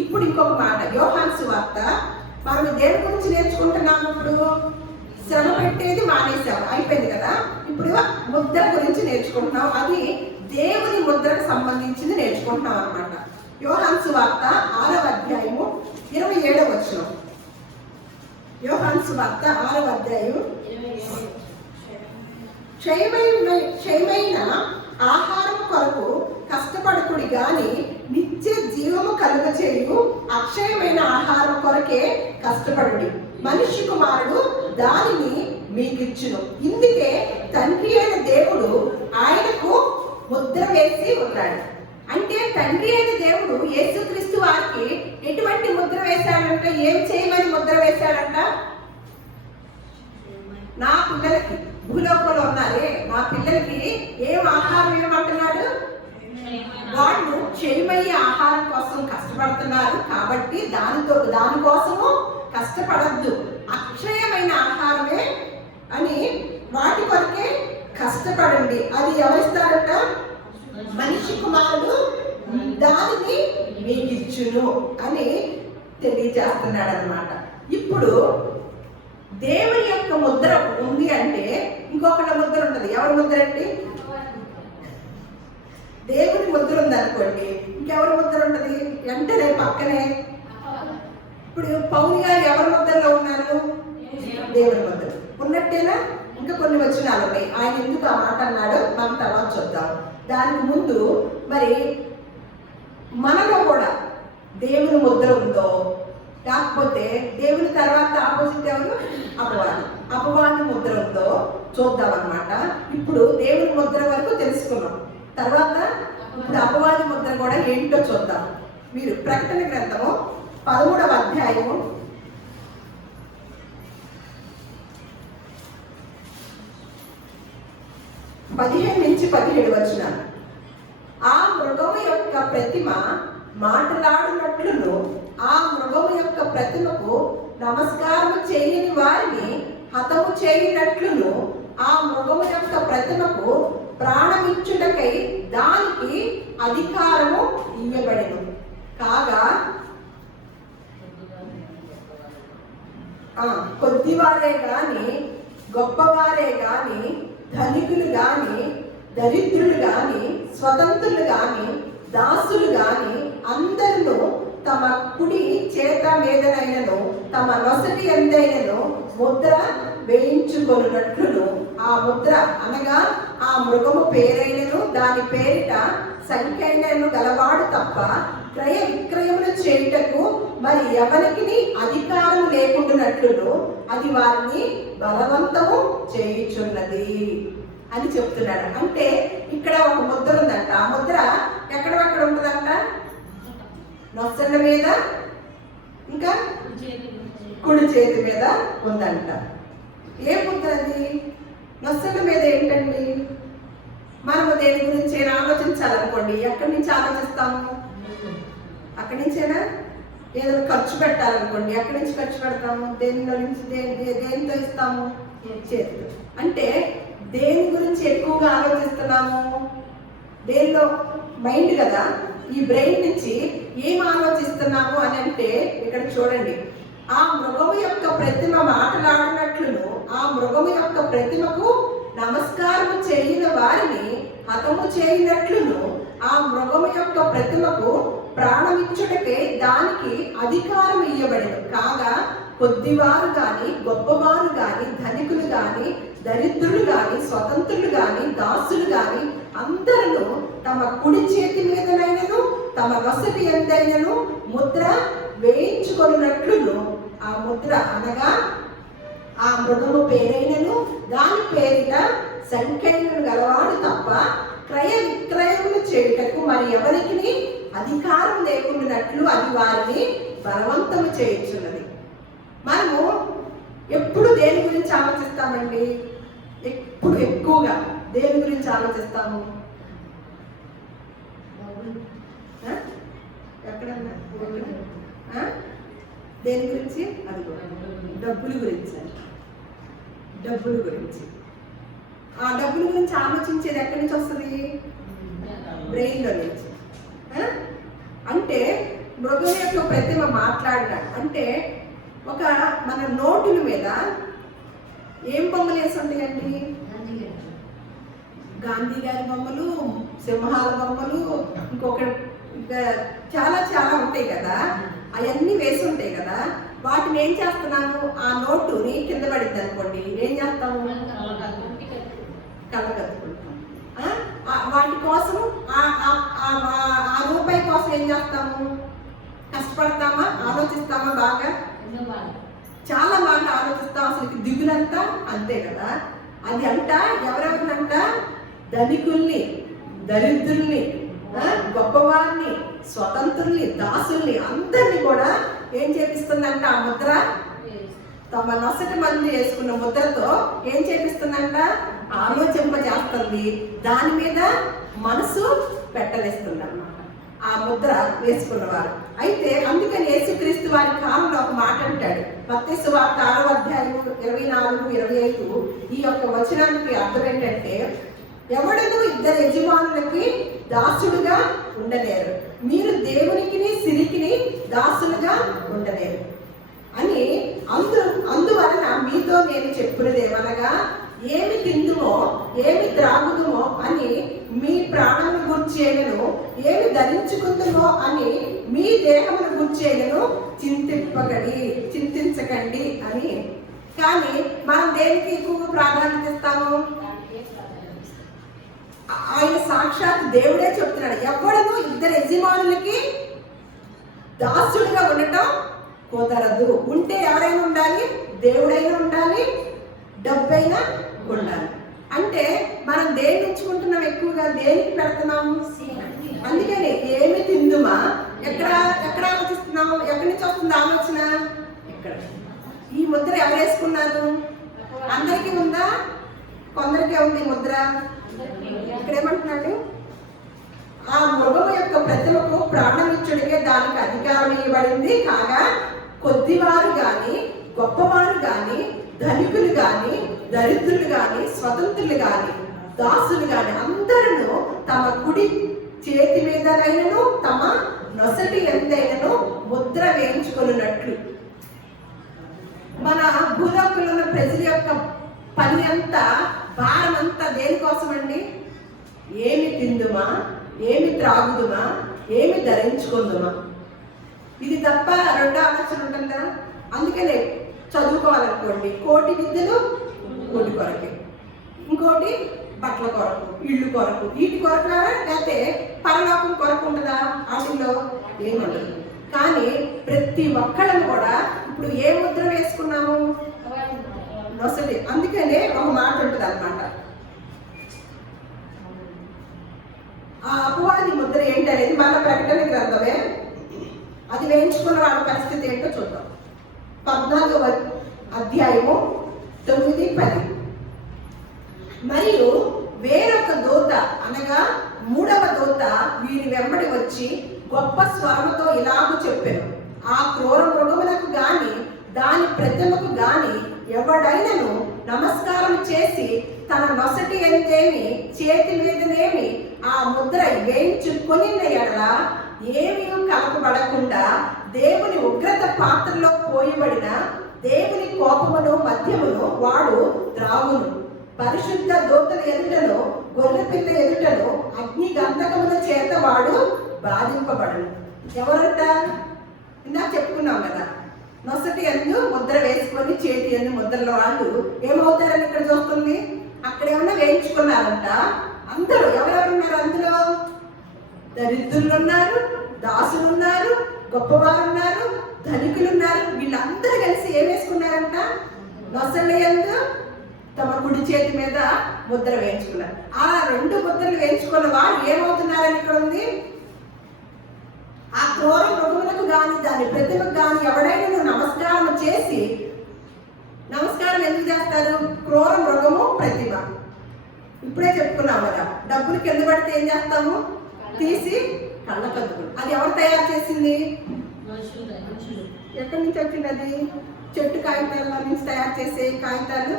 ఇప్పుడు ఇంకొక మాట, యోహాను సువార్త. మనం దేని గురించి నేర్చుకుంటున్నాము? ఇప్పుడు శ్రమ పెట్టేది మానేసాము, అయిపోయింది కదా. ఇప్పుడు ముద్ర గురించి నేర్చుకుంటున్నాం, అది దేవుని ముద్రకు సంబంధించింది నేర్చుకుంటున్నాం అనమాట. యోహాను సువార్త 6వ అధ్యాయము 27వ వచనం. యోహాను సువార్త 6వ అధ్యాయం. క్షయమైన ఆహారం కొరకు కష్టపడకుడి గాని నిత్య జీవము కలుగచేయు అక్షయమైన ఆహారం కొరకే కష్టపడుడి. మనిషి కుమారుడు దానిని మీకిచ్చును. ఇందుకే తండ్రి అయిన దేవుడు ఆయనకు ముద్ర వేసి ఉన్నాడు. అంటే తండ్రి అయిన దేవుడు యేసుక్రీస్తు వారికి ఎటువంటి ముద్ర వేశాడంట? ఏం చేయమని ముద్ర వేశాడంట? నా పిల్లలకి, భూలోకంలో ఉన్నారే నా పిల్లలకి ఏం ఆహారం ఇవ్వమంటున్నాడు? వాళ్ళు క్షయమయ్యే ఆహారం కోసం కష్టపడుతున్నారు కాబట్టి దానికోసము కష్టపడద్దు, అక్షయమైన ఆహారమే అని వాటి కొరకే కష్టపడండి. అది ఎవరిస్తాడట? మనిషి కుమారుడు దానిని మీకిచ్చును అని తెలియజేస్తున్నాడు అన్నమాట. ఇప్పుడు దేవుని యొక్క ముద్ర ఉంది అంటే ఇంకొకళ్ళ ముద్ర ఉంటుంది. ఎవరి ముద్ర అండి? దేవుని ముద్ర ఉంది అనుకోండి, ఇంకెవరి ముద్ర ఉంటుంది? వెంటనే పక్కనే. ఇప్పుడు పౌలు గారు ఎవరి ముద్రలో ఉన్నారు? దేవుని ముద్ర ఉన్నట్టేనా? ఇంకా కొన్ని వచనాలు ఉన్నాయి, ఆయన ఎందుకు ఆ మాట అన్నాడో మనం తర్వాత చూద్దాం. దానికి ముందు మరి మనలో కూడా దేవుని ముద్ర ఉందో, కాకపోతే దేవుని తర్వాత ఆపోజిట్ ఎవరు? అపవాది ముద్ర ఉందో చూద్దాం అన్నమాట. ఇప్పుడు దేవుని ముద్ర వరకు తెలుసుకున్నాం, తర్వాత ఇప్పుడు అపవాది ముద్ర కూడా ఏంటో చూద్దాం. మీరు ప్రకటన గ్రంథము 13వ అధ్యాయము 15 నుంచి 17 వచనాలు. ఆ మృగము యొక్క ప్రతిమ మాట్లాడినట్లును ఆ మృగము యొక్క ప్రతిమకు నమస్కారం చేయని వారిని హతము చేయనట్లును ఆ మృగము యొక్క ప్రతిమకు ప్రాణమిచ్చుటకై దానికి అధికారము ఇవ్వబడెను. కాగా కొద్దివారే గాని గొప్పవారే గాని ధనికులు గాని దరిద్రులు గాని స్వతంత్రులు గాని దాసులు గాని అందరూ తమ కుడి చేత మీదనైనను తమ నొసటి ఎందైనను ముద్ర వేయించుకొనున్నట్లును ఆ ముద్ర అనగా ఆ మృగము పేరైనను దాని పేరిట సంఖ్యైనను గలవాడు తప్ప క్రయ విక్రయములు చేయుటకు మరి ఎవరికి అధికారం లేకుండానట్లును అది వారిని బలవంతము చేయుచున్నది అని చెప్తున్నాడు. అంటే ఇక్కడ ఒక ముద్ర ఉందంట. ఆ ముద్ర ఎక్కడ ఉంటుందంట? నొసళ్ళ మీద, ఇంకా కుడి చేతి మీద ఉందంట. ఏ ముద్ర అది? నొసళ్ళ మీద ఏంటండి? మనము దేని గురించి అయినా ఆలోచించాలనుకోండి, ఎక్కడి నుంచి ఆలోచిస్తాము? అక్కడి నుంచేనా? ఏదైనా ఖర్చు పెట్టాలనుకోండి, ఎక్కడి నుంచి ఖర్చు పెడతాము? దేనిలో నుంచి దేనితో ఇస్తాము? చేతితో. అంటే దేని గురించి ఎక్కువగా ఆలోచిస్తున్నాము? దేనిలో? మైండ్ కదా. ఈ బ్రెయిన్ నుంచి ఏం ఆలోచిస్తున్నాము అని అంటే ఇక్కడ చూడండి, ఆ మృగము యొక్క ప్రతిమ మాట్లాడినట్లును ఆ మృగము యొక్క ప్రతిమకు నమస్కారము చేయని వారిని హతము చేయనట్లును ఆ మృగము యొక్క ప్రతిమకు ప్రాణమిచ్చుటకే దానికి అధికారం ఇయ్యబడదు. కాగా కొద్దివారు గాని గొప్పవారు గాని ధనికులు గాని దరిద్రులు గాని స్వతంత్రులు గాని దాసులు గాని అందరూ తమ కుడి చేతి మీదనైనను తమ నొసటి ఎందైనను ముద్ర వేయించుకొనున్నట్లును ఆ ముద్ర అనగా ఆ మృగము పేరైనను దాని పేరిట సంఖ్యను గలవాడు తప్ప క్రయ విక్రయములు చేయుటకు మరి ఎవరికి అధికారం లేకున్నట్లు అది వారిని బలవంతము చేయించున్నది. మనము ఎప్పుడు దేని గురించి ఆలోచిస్తామండి? ఎప్పుడు ఎక్కువగా దేని గురించి ఆలోచిస్తాము? ఎక్కడన్నా దేని గురించి? అది డబ్బుల గురించి. డబ్బుల గురించి. ఆ డబ్బుల గురించి ఆలోచించేది ఎక్కడి నుంచి వస్తుంది? బ్రెయిన్లో నుంచి. అంటే మృగం యొక్క ప్రతిమ మాట్లాడిన అంటే ఒక మన నోటుల మీద ఏం బొమ్మలు వేసి ఉంటాయండి? గాంధీ గారి బొమ్మలు, సింహాల బొమ్మలు, ఇంకొక చాలా చాలా ఉంటాయి కదా, అవన్నీ వేసి ఉంటాయి కదా. వాటిని ఏం చేస్తున్నాము? ఆ నోటుని కింద పడింది అనుకోండి, ఏం చేస్తాము? కళ్ళకత్తుకుంటాం. వాటి కోసం ఆ రూపాయి కోసం ఏం చేస్తాము? కష్టపడతామా? ఆలోచిస్తామా? బాగా చాలా బాగా ఆలోచిస్తాం. అసలు దిగులంతా అంతే కదా. అది అంట ఎవరెవరినంట? ధనికుల్ని, దరిద్రుల్ని, గొప్పవారిని, స్వతంత్రుల్ని, దాసుల్ని అందరినీ కూడా ఏం చేపిస్తుందంట? ఆ ముద్ర తమ నొసటి మంది వేసుకున్న ముద్రతో ఏం చేపిస్తుందంట? ఆలోచింపజేస్తుంది. దాని మీద మనసు పెట్టలేస్తుంది అన్నమాట ఆ ముద్ర వేసుకున్నవారు. అయితే అందుకని యేసుక్రీస్తు వారి కాలంలో ఒక మాట అంటాడు. మత్తయి సువార్త 6వ అధ్యాయం 24, 25 ఈ యొక్క వచనానికి అర్థం ఏంటంటే, ఎవడను ఇద్దరు యజమానులకి దాసుడుగా ఉండలేరు, మీరు దేవునికి సిరికిని దాసులుగా ఉండలేరు అని. అందువలన మీతో నేను చెప్పున్నదేమనగా, ఏమి తిందుమో ఏమి త్రాగుదుమో అని మీ ప్రాణమును గుర్చేయను, ఏమి ధరించుకుందుమో అని మీ దేహమును గుర్చేయను చింతించకండి అని. కానీ మనం దేనికి ఎక్కువ ప్రాధాన్యత ఇస్తాము? ఆయన సాక్షాత్ దేవుడే చెప్తున్నాడు, ఎవడను ఇద్దరు యజమానులకి దాసుడిగా ఉండటం కుదరదు. ఉంటే ఎవరైనా ఉండాలి? దేవుడైనా ఉండాలి, డబ్బైనా ఉండాలి. అంటే మనం దేన్ని ఉంచుకుంటున్నాం? ఎక్కువగా దేనికి పెడుతున్నాము? అందుకని ఏమి తిందుమా ఎక్కడ ఆలోచిస్తున్నాము? ఎక్కడి నుంచి వస్తుంది ఆలోచన? ఇక్కడ. ఈ ముద్ర ఎవరు వేసుకున్నారు? అందరికీ ఉందా? కొందరికే ఉంది ముద్ర. ఇక్కడ ఏమంటున్నాడు? ఆ మృగము యొక్క ప్రతిమకు ప్రాణమిచ్చుడికే దానికి అధికారం ఇవ్వబడింది. కాగా కొద్దివారు గాని గొప్పవారు గాని ధనికులు గాని దరిద్రులు గాని స్వతంత్రులు గాని దాసులు గాని అందరూ తమ కుడి చేతి మీదనైనను తమ నొసటి ఎందైనను ముద్ర వేయించుకున్నట్లు. మన భూలోకంలో ఉన్న ప్రజల యొక్క పని అంతా, భారం అంతా దేనికోసం అండి? ఏమి తిందుమా, ఏమి త్రాగుదుమా, ఏమి ధరించుకుందుమా, ఇది తప్ప రెండో ఆలోచన ఉంటుందా? అందుకనే చదువుకోవాలనుకోండి, కోటి విద్యలు కోటి కొరకే, ఇంకోటి బట్టల కొరకు, ఇళ్ళు కొరకు, వీటి కొరకు లేకపోతే పరలోకం కొరకు ఉంటుందా? వాటిల్లో ఏముండదు. కానీ ప్రతి ఒక్కళ్ళని కూడా ఇప్పుడు ఏ ముద్ర వేసుకున్నాము? నొసటి. అందుకనే ఒక మాట ఉంటుంది అన్నమాట, ఆ అపవాది ముద్ర ఏంటనేది మన ప్రకటన గ్రంథమే. అది వేయించుకున్న వాళ్ళ పరిస్థితి ఏంటో చూద్దాం. 14వ అధ్యాయము 9, మరియు వేరొక దూత అనగా మూడవ దూత వీరి వెంబడి వచ్చి గొప్ప స్వరముతో ఇలాగూ చెప్పెను, ఆ క్రూర మృగములకు గాని దాని ప్రతిమకు గాని ఎవడైనను నమస్కారం చేసి తన నొసటి ఎందేమి చేతి మీదనేమి ఆ ముద్ర వేయించుకొని ఎడల ఏమీ కలపబడకుండా దేవుని ఉగ్రత పాత్రలో పోయబడిన దేవుని కోపమును మద్యమును వాడు త్రాగును. పరిశుద్ధ దూతల ఎదుటను గొర్రెపిల్ల ఎదుటను అగ్ని గంధకముల చేత వాడు బాధింపబడను. ఎవరంట? ఇందాక చెప్పుకున్నాం కదా, నొసటి ఎందు ముద్ర వేసుకొని చేతి ఎందు ముద్రల వాళ్ళు ఏమవుతారని ఇక్కడ చూస్తుంది. అక్కడ ఏమన్నా వేయించుకున్నారంట. అందరూ ఎవరెవరు ఉన్నారు అందులో? దరిద్రులు ఉన్నారు, దాసులు ఉన్నారు, గొప్పవారు ఉన్నారు, ధనికులు ఉన్నారు. వీళ్ళందరూ కలిసి ఏం వేసుకున్నారంట? నొసటి యందు తమ కుడి చేతి మీద ముద్ర వేయించుకున్నారు. ఆ రెండు ముద్రలు వేయించుకున్న వారు ఏమవుతున్నారని ఇక్కడ ఉంది. ఆ క్రూర మృగములకు గాని దాని ప్రతిమకు గాని ఎవడైనా నమస్కారం చేసి, నమస్కారం ఎందుకు చేస్తారు? క్రూర మృగము ప్రతిమ. ఇప్పుడే చెప్పుకున్నాం కదా, డబ్బులు కింద పడితే ఏం చేస్తాము? తీసి కళ్ళకద్దుకుని. అది ఎవరు తయారు చేసింది? ఎక్కడి నుంచి వచ్చింది అది? చెట్టు కాగితాల నుంచి తయారు చేసే కాగితాలు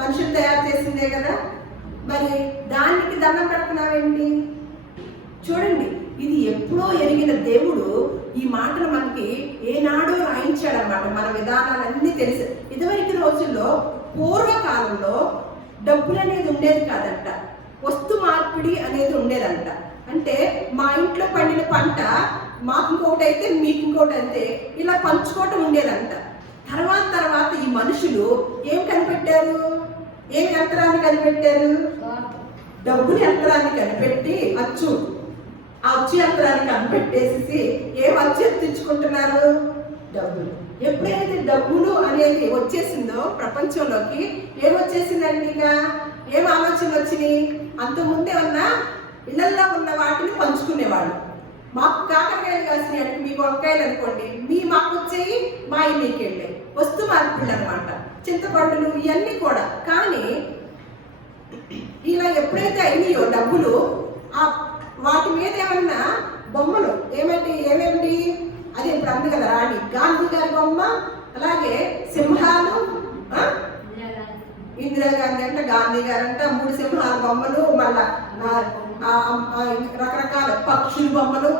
మనుషులు తయారు చేసిందే కదా. మరి దానికి దండం పెడుతున్నావేంటి? చూడండి, ఇది ఎప్పుడో ఎరిగిన దేవుడు ఈ మాటలు మనకి ఏనాడో రాయించాడు అనమాట. మన విధానాలన్నీ తెలుసు. ఇదివరకు రోజుల్లో పూర్వకాలంలో డబ్బులు అనేది ఉండేది కాదంట, వస్తు మార్పిడి అనేది ఉండేదంట. అంటే మా ఇంట్లో పండిన పంట మాకు ఇంకొకటి అయితే మీకు ఇంకొకటి అయితే ఇలా పంచుకోవటం ఉండేదంట. తర్వాత ఈ మనుషులు ఏం కనిపెట్టారు? ఏం యంత్రాన్ని కనిపెట్టారు? డబ్బుని యంత్రాన్ని కనిపెట్టి అచ్చు యంత్రాన్ని కనిపెట్టేసి ఏం అచ్చు ఎత్తించుకుంటున్నారు? డబ్బులు. ఎప్పుడైతే డబ్బులు అనేది వచ్చేసిందో ప్రపంచంలోకి ఏమొచ్చేసిందండి? ఇక ఏం ఆలోచనలు వచ్చినాయి? అంతకుముందే ఉన్న ఇళ్లలో ఉన్న వాటిని పంచుకునేవాళ్ళు. మాకు కాకరకాయలు కాసినాయి అంటే మీకు వంకాయలు అనుకోండి, మాకు వచ్చేయి, మా మీకు వెళ్ళాయి. వస్తు మార్పులు అనమాట. చింతపండులు ఇవన్నీ కూడా. కానీ ఇలా ఎప్పుడైతే అయినాయో డబ్బులు, వాటి మీద ఏమన్నా బొమ్మలు ఏమేమిటి అది ఇప్పుడు అంది కదా రాణి గాంధీ గారి బొమ్మ, అలాగే సింహాలు, ఇందిరాగాంధీ అంటే గాంధీ గారు అంటే 3 సింహాల బొమ్మలు, మళ్ళా రకరకాల పక్షుల బొమ్మలు,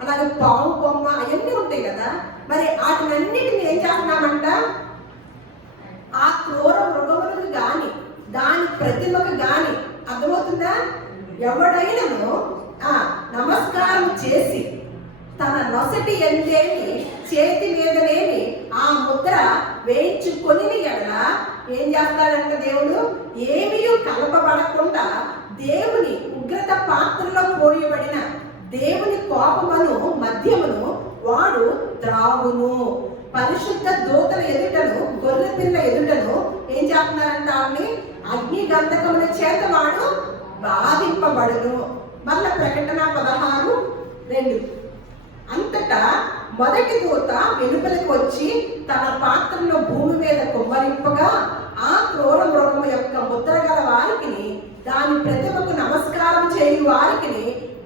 అలాగే పావు బొమ్మ, అవన్నీ ఉంటాయి కదా. మరి వాటినన్నిటిని ఏం చేస్తున్నామంట? ఆ క్రూర మృగములకు గాని దాని ప్రతిమకు గాని, అర్థమవుతుందా? ఎవడైనను నమస్కారం చేసి తన నొసటి ఎందేమి చేతి మీదనేమి ఆ ముద్ర వేయించుకొని ఎడల ఏం చేస్తాడంట దేవుడు? ఏమీ కలపబడకుండా దేవుని ఉగ్రత పాత్రలో పోయబడిన దేవుని కోపమును మద్యమును వాడు త్రాగును. పరిశుద్ధ దూతల ఎదుటను గొర్రెపిల్ల ఎదుటను ఏం చేస్తున్నారంట? ఆవిని అగ్ని గంధకముల చేత వాడు బాధింపబడును. మళ్ళా ప్రకటన 16:2. అంతటా మొదటి దూత వెలుపలకు వచ్చి తన పాత్రలో భూమి మీద కుమ్మరింపగా ఆ క్రూర మృగము యొక్క ముద్ర గల వారికి దాని ప్రతిమకు నమస్కారం చేయు వారికి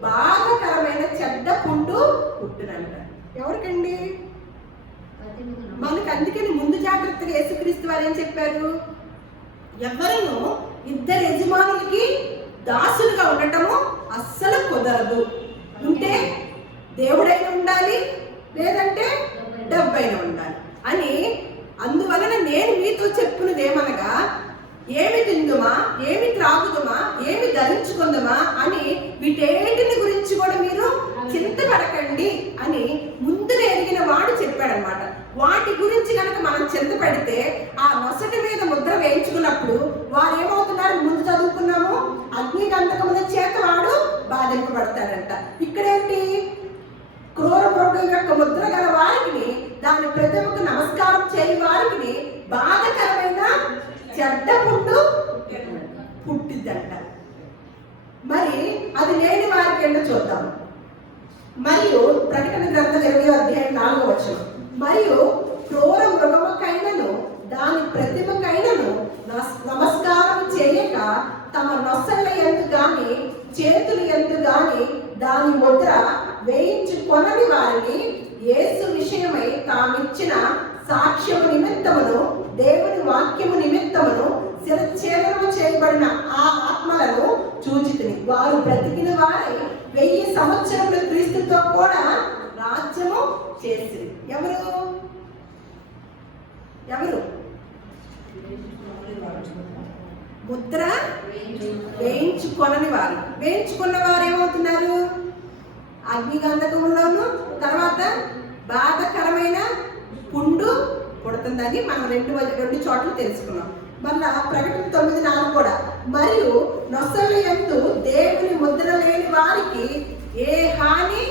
బాధాకరమైన చెడ్డ పుండు పుట్టునంట. ఎవరికండి? మనకు. అందుకని ముందు జాగ్రత్తగా యేసుక్రీస్తు వారు ఏం చెప్పారు? ఎవరిను ఇద్దరు యజమానులకి దాసులుగా ఉండటము అస్సలు కుదరదు. ఉంటే దేవుడైనా ఉండాలి, లేదంటే డబ్బైనా ఉండాలి అని. అందువలన నేను మీతో చెప్పున్నది ఏమనగా, ఏమి తిందుమా, ఏమి త్రాగుదుమా, ఏమి ధరించుకుందామా అని వీటేంటిని గురించి కూడా మీరు చింతపడకండి అని ముందు ఎరిగిన వాడు చెప్పాడనమాట. వాటి గురించి కనుక మనం చింతపడితే ఆ నొసటి మీద ముద్ర వేయించుకున్నప్పుడు వారు ఏమవుతున్నారు? ముందు చదువుకున్నాము, అగ్ని గంధకముల చేత వాడు బాధింపబడతాడంట. ఇక్కడేంటి? క్రూర మృగం యొక్క ముద్ర గల వారికి దాని ప్రతిమకు నమస్కారం చేయ వారికి బాధకరమైన చెడ్డ పుట్టు పుట్టిద్దంట. మరి అది లేని వారికి ఏంటో చూద్దాం. మరియు ప్రకటన గ్రంథం 20:4 మరియు క్రూర మృగముకైనను దాని ప్రతిమకైనను నమస్కారం చేయక తమ నొసళ్ళ యందు గాని చేతులు యందు గాని దాని ముద్ర వేయించుకొనని వారిని యేసు విషయమై తామిచ్చిన సాక్ష్యము నిమిత్తమును దేవుని వాక్యము నిమిత్తమును శిరచ్ఛేదనము చేయబడిన ఆ ఆత్మలను చూచితిని. వారు బ్రతికిన వారై 1000 సంవత్సరములు క్రీస్తుతో కూడా రాజ్యము చేసింది. ఎవరు ఎవరు? ముద్ర వేయించుకొనని వారు. వేయించుకున్న వారు ఏమవుతున్నారు? అగ్నిగంధకములోను తర్వాత బాధకరమైన పుండు పుడుతుందని మనం రెండు చోట్ల తెలుసుకున్నాం. మళ్ళా ప్రకటన 9:4 కూడా, మరియు నొసళ్ళ యందు దేవుని ముద్ర లేని వారికి ఏ హాని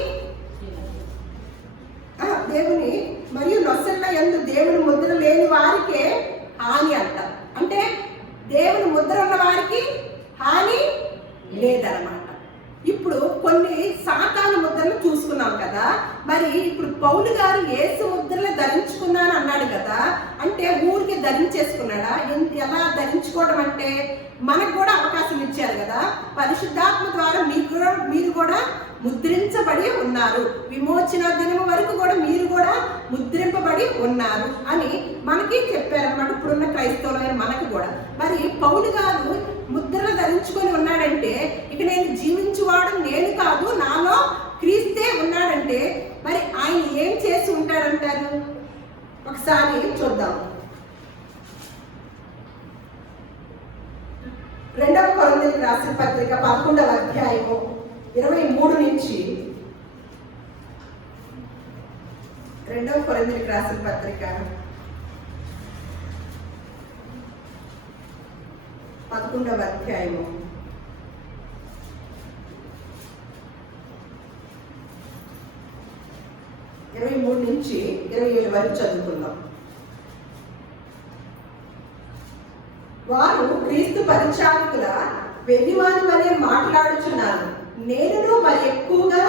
దేవుని మరియు నొసళ్ళ యందు దేవుని ముద్ర లేని వారికే హాని అంటారు. అంటే దేవుని ముద్ర ఉన్న వారికి హాని లేదన్నమాట. ఇప్పుడు కొన్ని సాతాను ముద్రలు చూసుకున్నాం కదా. మరి ఇప్పుడు పౌలు గారు యేసు ముద్రలు ధరించుకున్నాను అన్నాడు కదా. అంటే ఊరికి ధరించేసుకున్నాడా? ఎలా ధరించుకోవడం అంటే మనకు కూడా అవకాశం ఇచ్చారు కదా. పరిశుద్ధాత్మ ద్వారా మీరు కూడా ముద్రించబడి ఉన్నారు. విమోచన దినం వరకు కూడా మీరు కూడా ముద్రింపబడి ఉన్నారు అని మనకి చెప్పారన్నమాట. ఇప్పుడున్న క్రైస్తవులైన మనకు కూడా. మరి పౌలు గారు ముద్రలు ధరించుకొని ఉన్నాడంటే ఇక నేను జీవించువాడు నేను కాదు, నాలో క్రీస్తే ఉన్నాడంటే మరి ఆయన ఏం చేసి ఉంటాడంటారు? ఒకసారి చూద్దాం. 2వ కొరింథీయులకు రాసిన పత్రిక 11వ అధ్యాయము 23 నుంచి 2వ కొరింథీయులకు రాసిన పత్రిక 11వ అధ్యాయము 23 నుంచి 27 వరకు చదువుకుందాం. వారు క్రీస్తు పరిచారకుల వెలివాని వలె మాట్లాడుచున్నారు. నేను మరి ఎక్కువగా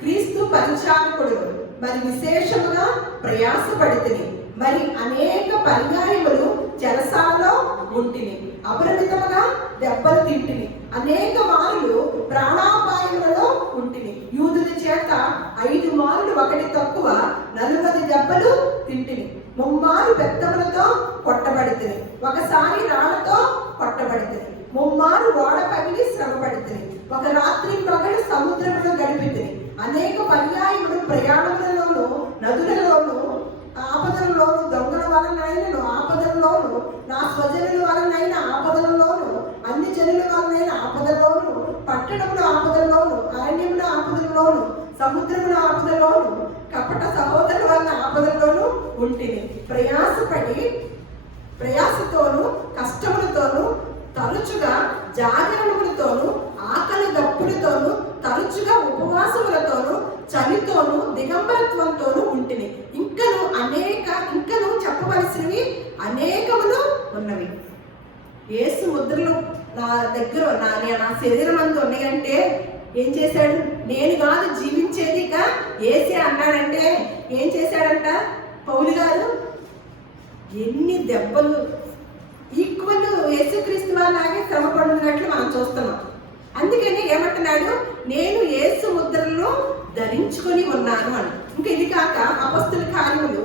క్రీస్తు పరిచారకుడు మరి విశేషముగా ప్రయాసపడితిని. మరి అనేక పర్యాయములు చెరసాలలో ఉంటిని, అపరిమితముగా దెబ్బలు తింటిని, అనేక మారులు ప్రాణాపాయములలో ఉంటిని. యూదుల చేత 5 మారులు ఒకటి తక్కువ 40 దెబ్బలు తింటిని. 3 మారు బెత్తములతో కొట్టబడితిని, ఒకసారి రాళ్లతో కొట్టబడితిని, 3 మారు ఓడ పగిలి శ్రమపడితిని, ఒక రాత్రి పగలు సముద్రంలో గడిపితిని. అనేక పర్యాయములు ప్రయాణములలోను నదులలోను ఆపదలలోను దొంగల వలనైనను ఆపదలలోను నా స్వజనుల వలనైన ఆపదలలోను అన్ని జనుల వలనైన ఆపదలోను పట్టణంలో ఆపదల్లోను అరణ్యంలో ఆపదల్లోను సముద్రంలో ఆపదలోను కపట సహోదరుల వలన ఆపదల్లోను ఉంటిని. ప్రయాసతోను కష్టములతోను తరచుగా జాగరణములతోను ఆకలి దప్పులతోను తరచుగా ఉపవాసములతోను చలితోను దిగంబరత్వంతోను ఉంటిని. ఇంకను చెప్పవలసినవి అనేకములు ఉన్నవి. యేసు ముద్రలు నా దగ్గర నా శరీరం అందు ఉన్నాయంటే ఏం చేశాడు? నేను కాదు జీవించేది ఇక యేసే అన్నాడంటే ఏం చేశాడంట పౌలు గారు? ఎన్ని దెబ్బలు! ఈక్వల్ యేసుక్రీస్తు వారిలాగే శ్రమపడినట్లు మనం చూస్తున్నాం. అందుకని ఏమంటున్నాడు? నేను యేసు ముద్రలను ధరించుకొని ఉన్నాను అని. ఇంకా ఇది కాక అపొస్తల కార్యములు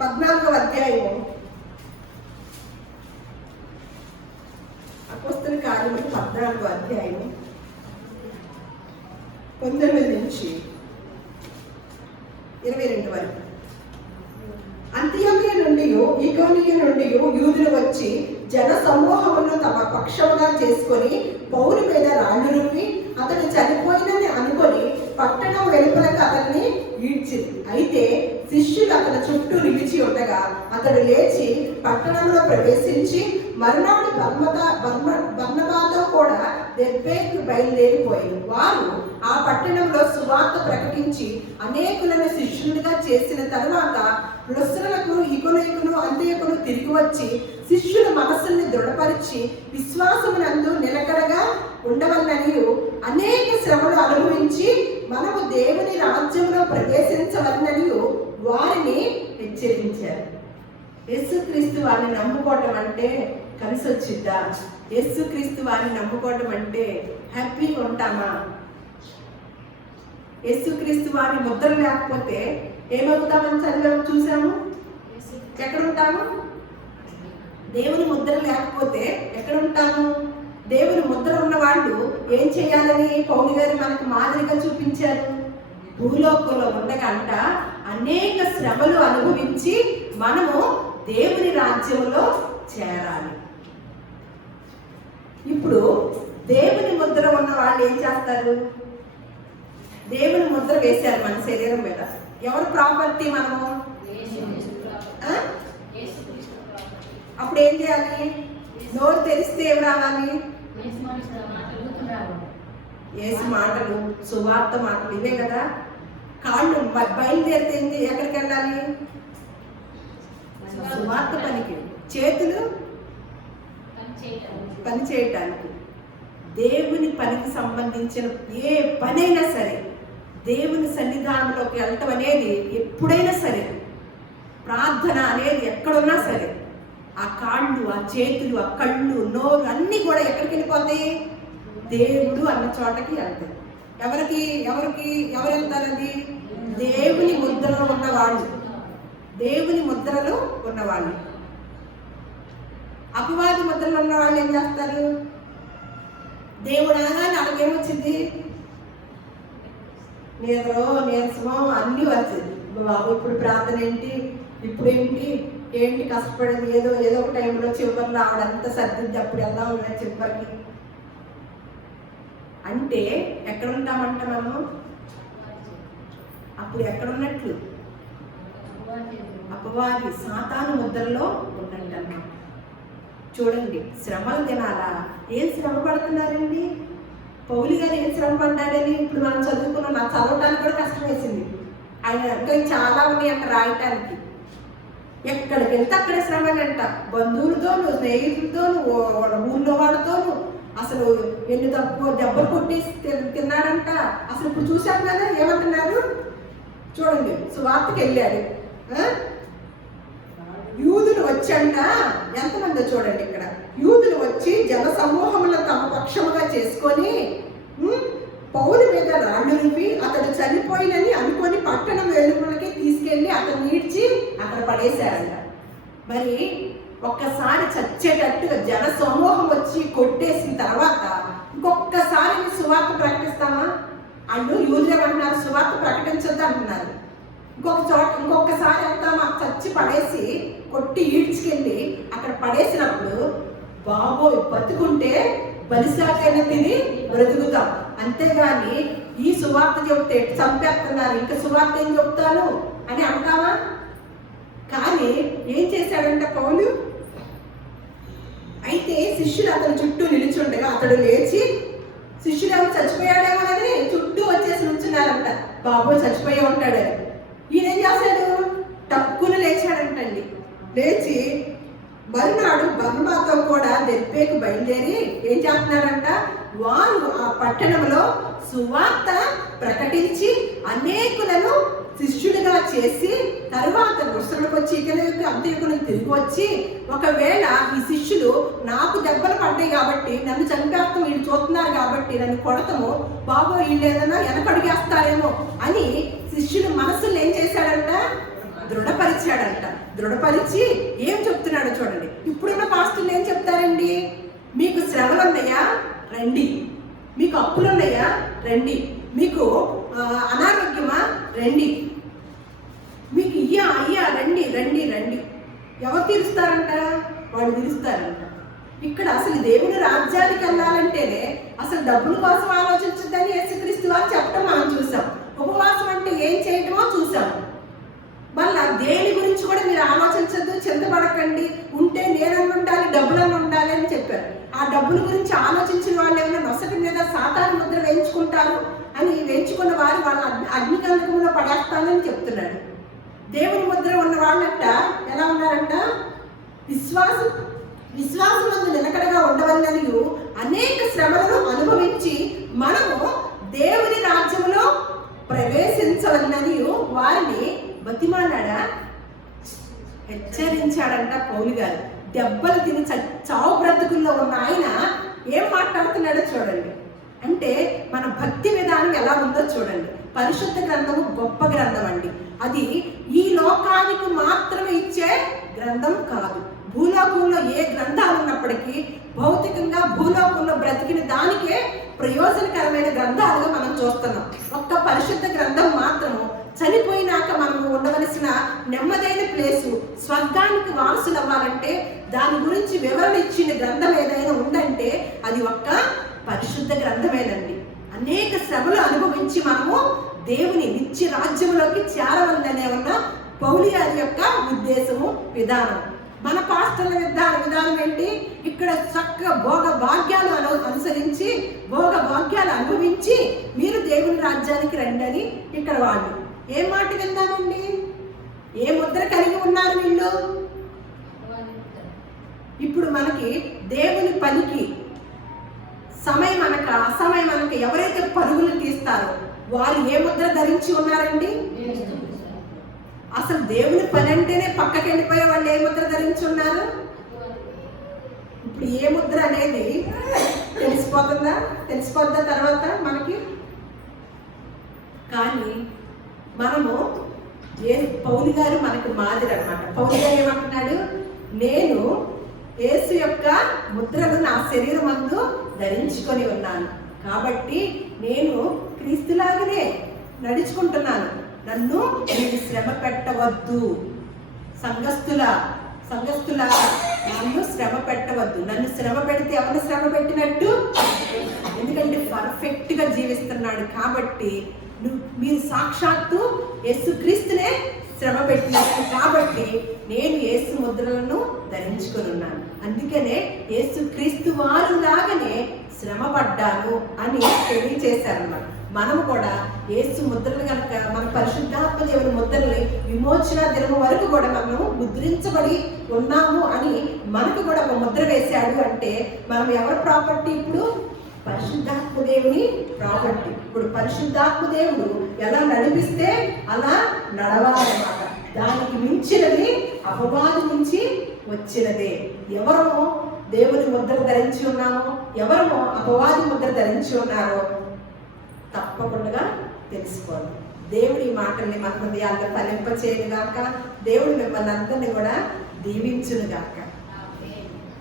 14వ అధ్యాయము అపొస్తల కార్యములు 14వ అధ్యాయము 19 నుంచి 22 వరకు. అంతియోకియ నుండి ఈకోనియ నుండి యూదులు వచ్చి జన సమూహమును తమ పక్షముగా చేసుకొని పౌలు మీద రాళ్ళు రువ్వి అతడు చనిపోయినని అనుకొని పట్టణం వెలుపలకు అతన్ని ఈడ్చింది. అయితే శిష్యులు అతని చుట్టూ నిలిచి ఉండగా అతడు లేచి పట్టణంలో ప్రవేశించి మరునాడు బర్నబాతో కూడా దెర్బేకు బయలుదేరిపోయారు. వారు ఆ పట్టణంలో సువార్త ప్రకటించి అనేకులను శిష్యులుగా చేసిన తర్వాత లుస్త్రలకు ఇకొనెకును అంత్యకును తిరిగి వచ్చి శిష్యుల మనస్సుల్ని దృఢపరిచి విశ్వాసమునందు నిలకడగా ఉండవలననియు అనేక శ్రమలు అనుభవించి మనము దేవుని రాజ్యంలో ప్రవేశించవలననియు వారిని హెచ్చరించారు. యేసుక్రీస్తు వారిని నమ్ముకోవటం అంటే కలిసి వచ్చిద్దా? యేసుక్రీస్తు వారిని నమ్ముకోవడం అంటే హ్యాపీగా ఉంటామా? యేసుక్రీస్తు వారి ముద్ర లేకపోతే ఏమవుతామని చదివాము, చూసాము. ఎక్కడ ఉంటాము? దేవుని ముద్ర లేకపోతే ఎక్కడ ఉంటాము? దేవుని ముద్ర ఉన్న వాళ్ళు ఏం చేయాలని పౌలు గారు మనకు మాదిరిగా చూపించారు. భూలోకంలో ఉండగంట అనేక శ్రమలు అనుభవించి మనము దేవుని రాజ్యంలో చేరాలి. ఇప్పుడు దేవుని ముద్ర ఉన్న వాళ్ళు ఏం చేస్తారు? దేవుని ముద్ర వేశారు మన శరీరం మీద. ఎవరు ప్రాపర్టీ? మనము. అప్పుడు ఏం చేయాలి? నోరు తెరిస్తే ఏం రావాలి? యేసు మాటలు, సువార్త మాటలు, ఇవే కదా. కాళ్ళు బయలుదేరితే ఎక్కడికి వెళ్ళాలి? సువార్త పనికి. చేతులు పని చేయటానికి. దేవుని పనికి సంబంధించిన ఏ పనైనా సరే, దేవుని సన్నిధానంలోకి వెళ్ళటం అనేది ఎప్పుడైనా సరే, ప్రార్థన అనేది ఎక్కడున్నా సరే, ఆ కాళ్ళు, ఆ చేతులు, ఆ కళ్ళు, నోరు అన్నీ కూడా ఎక్కడికి వెళ్ళిపోతాయి? దేవుడు అన్న చోటకి వెళ్తాయి. ఎవరికి ఎవరికి ఎవరు వెళ్తారది? దేవుని ముద్రలో ఉన్నవాళ్ళు. దేవుని ముద్రలో ఉన్నవాళ్ళు. అపవాది ముద్రలో ఉన్న వాళ్ళు ఏం చేస్తారు? దేవుడు అనగానే అలాగేమొచ్చింది? నీరసమో అన్నీ వచ్చింది. బాబు ఇప్పుడు ప్రార్థన ఏంటి, ఇప్పుడేంటి, ఏంటి కష్టపడేది, ఏదో ఒక టైంలో చివరిలో ఆవిడంతా సర్దిద్ది, అప్పుడు ఎలా ఉన్నాయి చివరికి అంటే ఎక్కడ ఉంటామంట మనము? అప్పుడు ఎక్కడున్నట్లు? అపవాది సాతాను ముద్రలో ఉన్నట్టన్నమాట. చూడండి, శ్రమల దినాలా ఏం శ్రమ పడుతున్నారండి? పౌలు గారు ఏం శ్రమ పడ్డాడని ఇప్పుడు మనం చదువుకున్నాం. నాకు చదవటానికి కూడా కష్టం వేసింది. ఆయన ఇంకా చాలా ఉన్నాయి అంట రాయటానికి. ఎక్కడికి వెళ్తే అక్కడే శ్రమలంట. బంధువులతోనూ, స్నేహితులతోనూ, ఊళ్ళో వాళ్ళతోనూ అసలు ఎన్ని దెబ్బలు కొట్టేసి తిన్నాడంట. అసలు ఇప్పుడు చూశాం కదా ఏమంటున్నారు చూడండి. సువార్తకి వెళ్ళాడు. యూదులు వచ్చంట, ఎంతమంది చూడండి ఇక్కడ. యూదులు వచ్చి జన సమూహములను తమ పక్షముగా చేసుకొని పౌలు మీద రాళ్ళు రుపి అతడు చనిపోయినని అనుకొని పట్టణం వెలుగులకి తీసుకెళ్లి అతను ఈడ్చి అక్కడ పడేశారంట. మరి ఒక్కసారి చచ్చేటట్టుగా జన సమూహం వచ్చి కొట్టేసిన తర్వాత ఇంకొకసారి ప్రకటిస్తామా? వాళ్ళు యూదులు అంటున్నారు సువార్త ప్రకటించొద్దు అంటున్నారు. ఇంకొకసారి అంతా మాకు చచ్చి పడేసి కొట్టి ఈడ్చుకెళ్ళి అక్కడ పడేసినప్పుడు బాబోయ్ బతుకుంటే బలిసాకైనా తిని బ్రతుకుతాం, అంతేగాని ఈ సువార్త చెబితే చంపేస్తున్నారు, ఇంకా సువార్త ఏం చెప్తాను అని అంటావా? కానీ ఏం చేశాడంటే పౌలు, అయితే శిష్యులు అతని చుట్టూ నిలిచుండగా అతడు లేచి, శిష్యుడు ఏమో చచ్చిపోయాడేమో అని చుట్టూ వచ్చేసి నుంచున్నారంట. బాబోయ్ చచ్చిపోయి ఉంటాడని. ఈయనేం చేశాడు? టక్కున లేచాడంటండి. లేచి మరునాడు బర్నబాతో కూడా దెర్బేకు బయలుదేరి ఏం చేస్తున్నాడంట? వారు ఆ పట్టణంలో సువార్త ప్రకటించి అనేకులను శిష్యుడిగా చేసి తరువాత రుసలకు వచ్చి ఇకలకు అంత్యకులను తిరిగి వచ్చి, ఒకవేళ ఈ శిష్యులు నాకు దెబ్బలు పడ్డాయి కాబట్టి నన్ను చంపేస్తాం, వీళ్ళు చూస్తున్నారు కాబట్టి నన్ను కొడతాము, బాబో వీళ్ళు ఏదైనా వెనకడిగేస్తారేమో అని శిష్యుల మనసులు ఏం చేశాడంట? దృఢపరిచాడంట. దృఢపరిచి ఏం చెప్తున్నాడో చూడండి. ఇప్పుడున్న పాస్టర్లు ఏం చెప్తారండి? మీకు శ్రమలు ఉన్నాయా రండి, మీకు అప్పులు ఉన్నాయా రండి, మీకు అనారోగ్యమా రండి, మీకు అయ్యా రండి రండి రండి. ఎవరు తీరుస్తారంట? వాళ్ళు తీరుస్తారంట. ఇక్కడ అసలు దేవుని రాజ్యానికి వెళ్ళాలంటేనే అసలు డబ్బుల కోసం ఆలోచించద్దని యేసుక్రీస్తు వారు చెప్పడం మనం చూసాం. ఉపవాసం అంటే ఏం చేయటమో చూసాం. మళ్ళా దేని గురించి కూడా మీరు ఆలోచించద్దు, చింతపడకండి, ఉంటే నేనన్నా ఉండాలి, డబ్బులన్నా ఉండాలి అని చెప్పారు. ఆ డబ్బుల గురించి ఆలోచించిన వాళ్ళు ఏమైనా నొసటి మీద సాతాను ముద్ర వేయించుకుంటారు అని వేయించుకున్న వారు వాళ్ళ అగ్నికందకంలో పడేస్తానని చెప్తున్నాడు. దేవుని ముద్ర ఉన్న వాళ్ళంట ఎలా ఉన్నారంట? విశ్వాసమందు నిలకడగా ఉండవలననియు అనేక శ్రమలను అనుభవించి మనము దేవుని రాజ్యంలో ప్రవేశించవలననియు వారిని బతిమాలాడా, హెచ్చరించాడంట పౌలు గారు. దెబ్బలు తిని చావు బ్రతుకుల్లో ఉన్న ఆయన ఏం మాట్లాడుతున్నాడో చూడండి. అంటే మన భక్తి విధానం ఎలా ఉందో చూడండి. పరిశుద్ధ గ్రంథము గొప్ప గ్రంథం అండి. అది ఈ లోకానికి మాత్రమే ఇచ్చే గ్రంథం కాదు. భూలోకంలో ఏ గ్రంథాలు ఉన్నప్పటికీ భౌతికంగా భూలోకంలో బ్రతికిన దానికే ప్రయోజనకరమైన గ్రంథాలుగా మనం చూస్తున్నాం. ఒక్క పరిశుద్ధ గ్రంథం మాత్రము చనిపోయినాక మనము ఉండవలసిన నెమ్మదైన ప్లేసు, స్వర్గానికి వారసులు అవ్వాలంటే దాని గురించి వివరణ ఇచ్చిన గ్రంథం ఏదైనా ఉందంటే అది ఒక్క పరిశుద్ధ గ్రంథమేనండి. అనేక శ్రమలు అనుభవించి మనము దేవుని నిత్య రాజ్యంలోకి చేరవలనే ఉన్న పౌలు గారి యొక్క ఉద్దేశము, విధానం. మన పాస్టర్ల విధానం ఏంటి? ఇక్కడ చక్కగా భోగ భాగ్యాలు అనుసరించి భోగ భాగ్యాలు అనుభవించి మీరు దేవుని రాజ్యానికి రండి అని ఇక్కడ వాళ్ళు ఏం మాట విందామండి? ఏ ముద్ర కలిగి ఉన్నారు వీళ్ళు? ఇప్పుడు మనకి దేవుని పనికి సమయం అనక అసమయం అనక ఎవరైతే పరుగులు తీస్తారో వారు ఏ ముద్ర ధరించి ఉన్నారండి? అసలు దేవుని పని అంటేనే పక్కకి వెళ్ళిపోయే వాళ్ళు ఏ ముద్ర ధరించి ఉన్నారు? ఇప్పుడు ఏ ముద్ర అనేది తెలిసిపోద్దా తర్వాత మనకి? కానీ మనము పౌలు గారు మనకు మాదిరి అన్నమాట. పౌలు గారు ఏమంటున్నాడు? నేను యేసు యొక్క ముద్రను నా శరీరమందు ధరించుకొని ఉన్నాను కాబట్టి నేను క్రీస్తులాగానే నడుచుకుంటున్నాను. నన్ను మీరు శ్రమ పెట్టవద్దు. సంఘస్థుల నన్ను శ్రమ పెట్టవద్దు. నన్ను శ్రమ పెడితే ఎవరిని శ్రమ పెట్టినట్టు? ఎందుకంటే పర్ఫెక్ట్ గా జీవిస్తున్నాడు కాబట్టి మీరు సాక్షాత్తు యేసుక్రీస్తునే శ్రమ పెట్టినట్టు. కాబట్టి నేను యేసు ముద్రలను ధరించుకొని ఉన్నాను. అందుకనే యేసుక్రీస్తు వారు లాగానే శ్రమ పడ్డాను అని తెలియచేశారన్నమాట. మనము కూడా యేసు ముద్రలు కనుక మన పరిశుద్ధాత్మ దేవుని ముద్రల్ని విమోచన దినము వరకు కూడా మనము ముద్రించబడి ఉన్నాము అని మనకు కూడా ఒక ముద్ర వేశాడు. అంటే మనం ఎవరి ప్రాపర్టీ? ఇప్పుడు పరిశుద్ధాత్మ దేవుని ప్రాపర్టీ. ఇప్పుడు పరిశుద్ధాత్మ దేవుడు ఎలా నడిపిస్తే అలా నడవాలన్నమాట. దానికి మించినది అపవాది నుంచి వచ్చినదే. ఎవరో దేవుని ముద్ర ధరించి ఉన్నామో, ఎవరో అపవాది ముద్ర ధరించి ఉన్నారో తప్పకుండా తెలుసుకోవాలి. దేవుడి మాటల్ని మన హృదయాల్లో ఫలింపచేయును గాక. దేవుడు మిమ్మల్ని అందరినీ కూడా దీవించును గాక.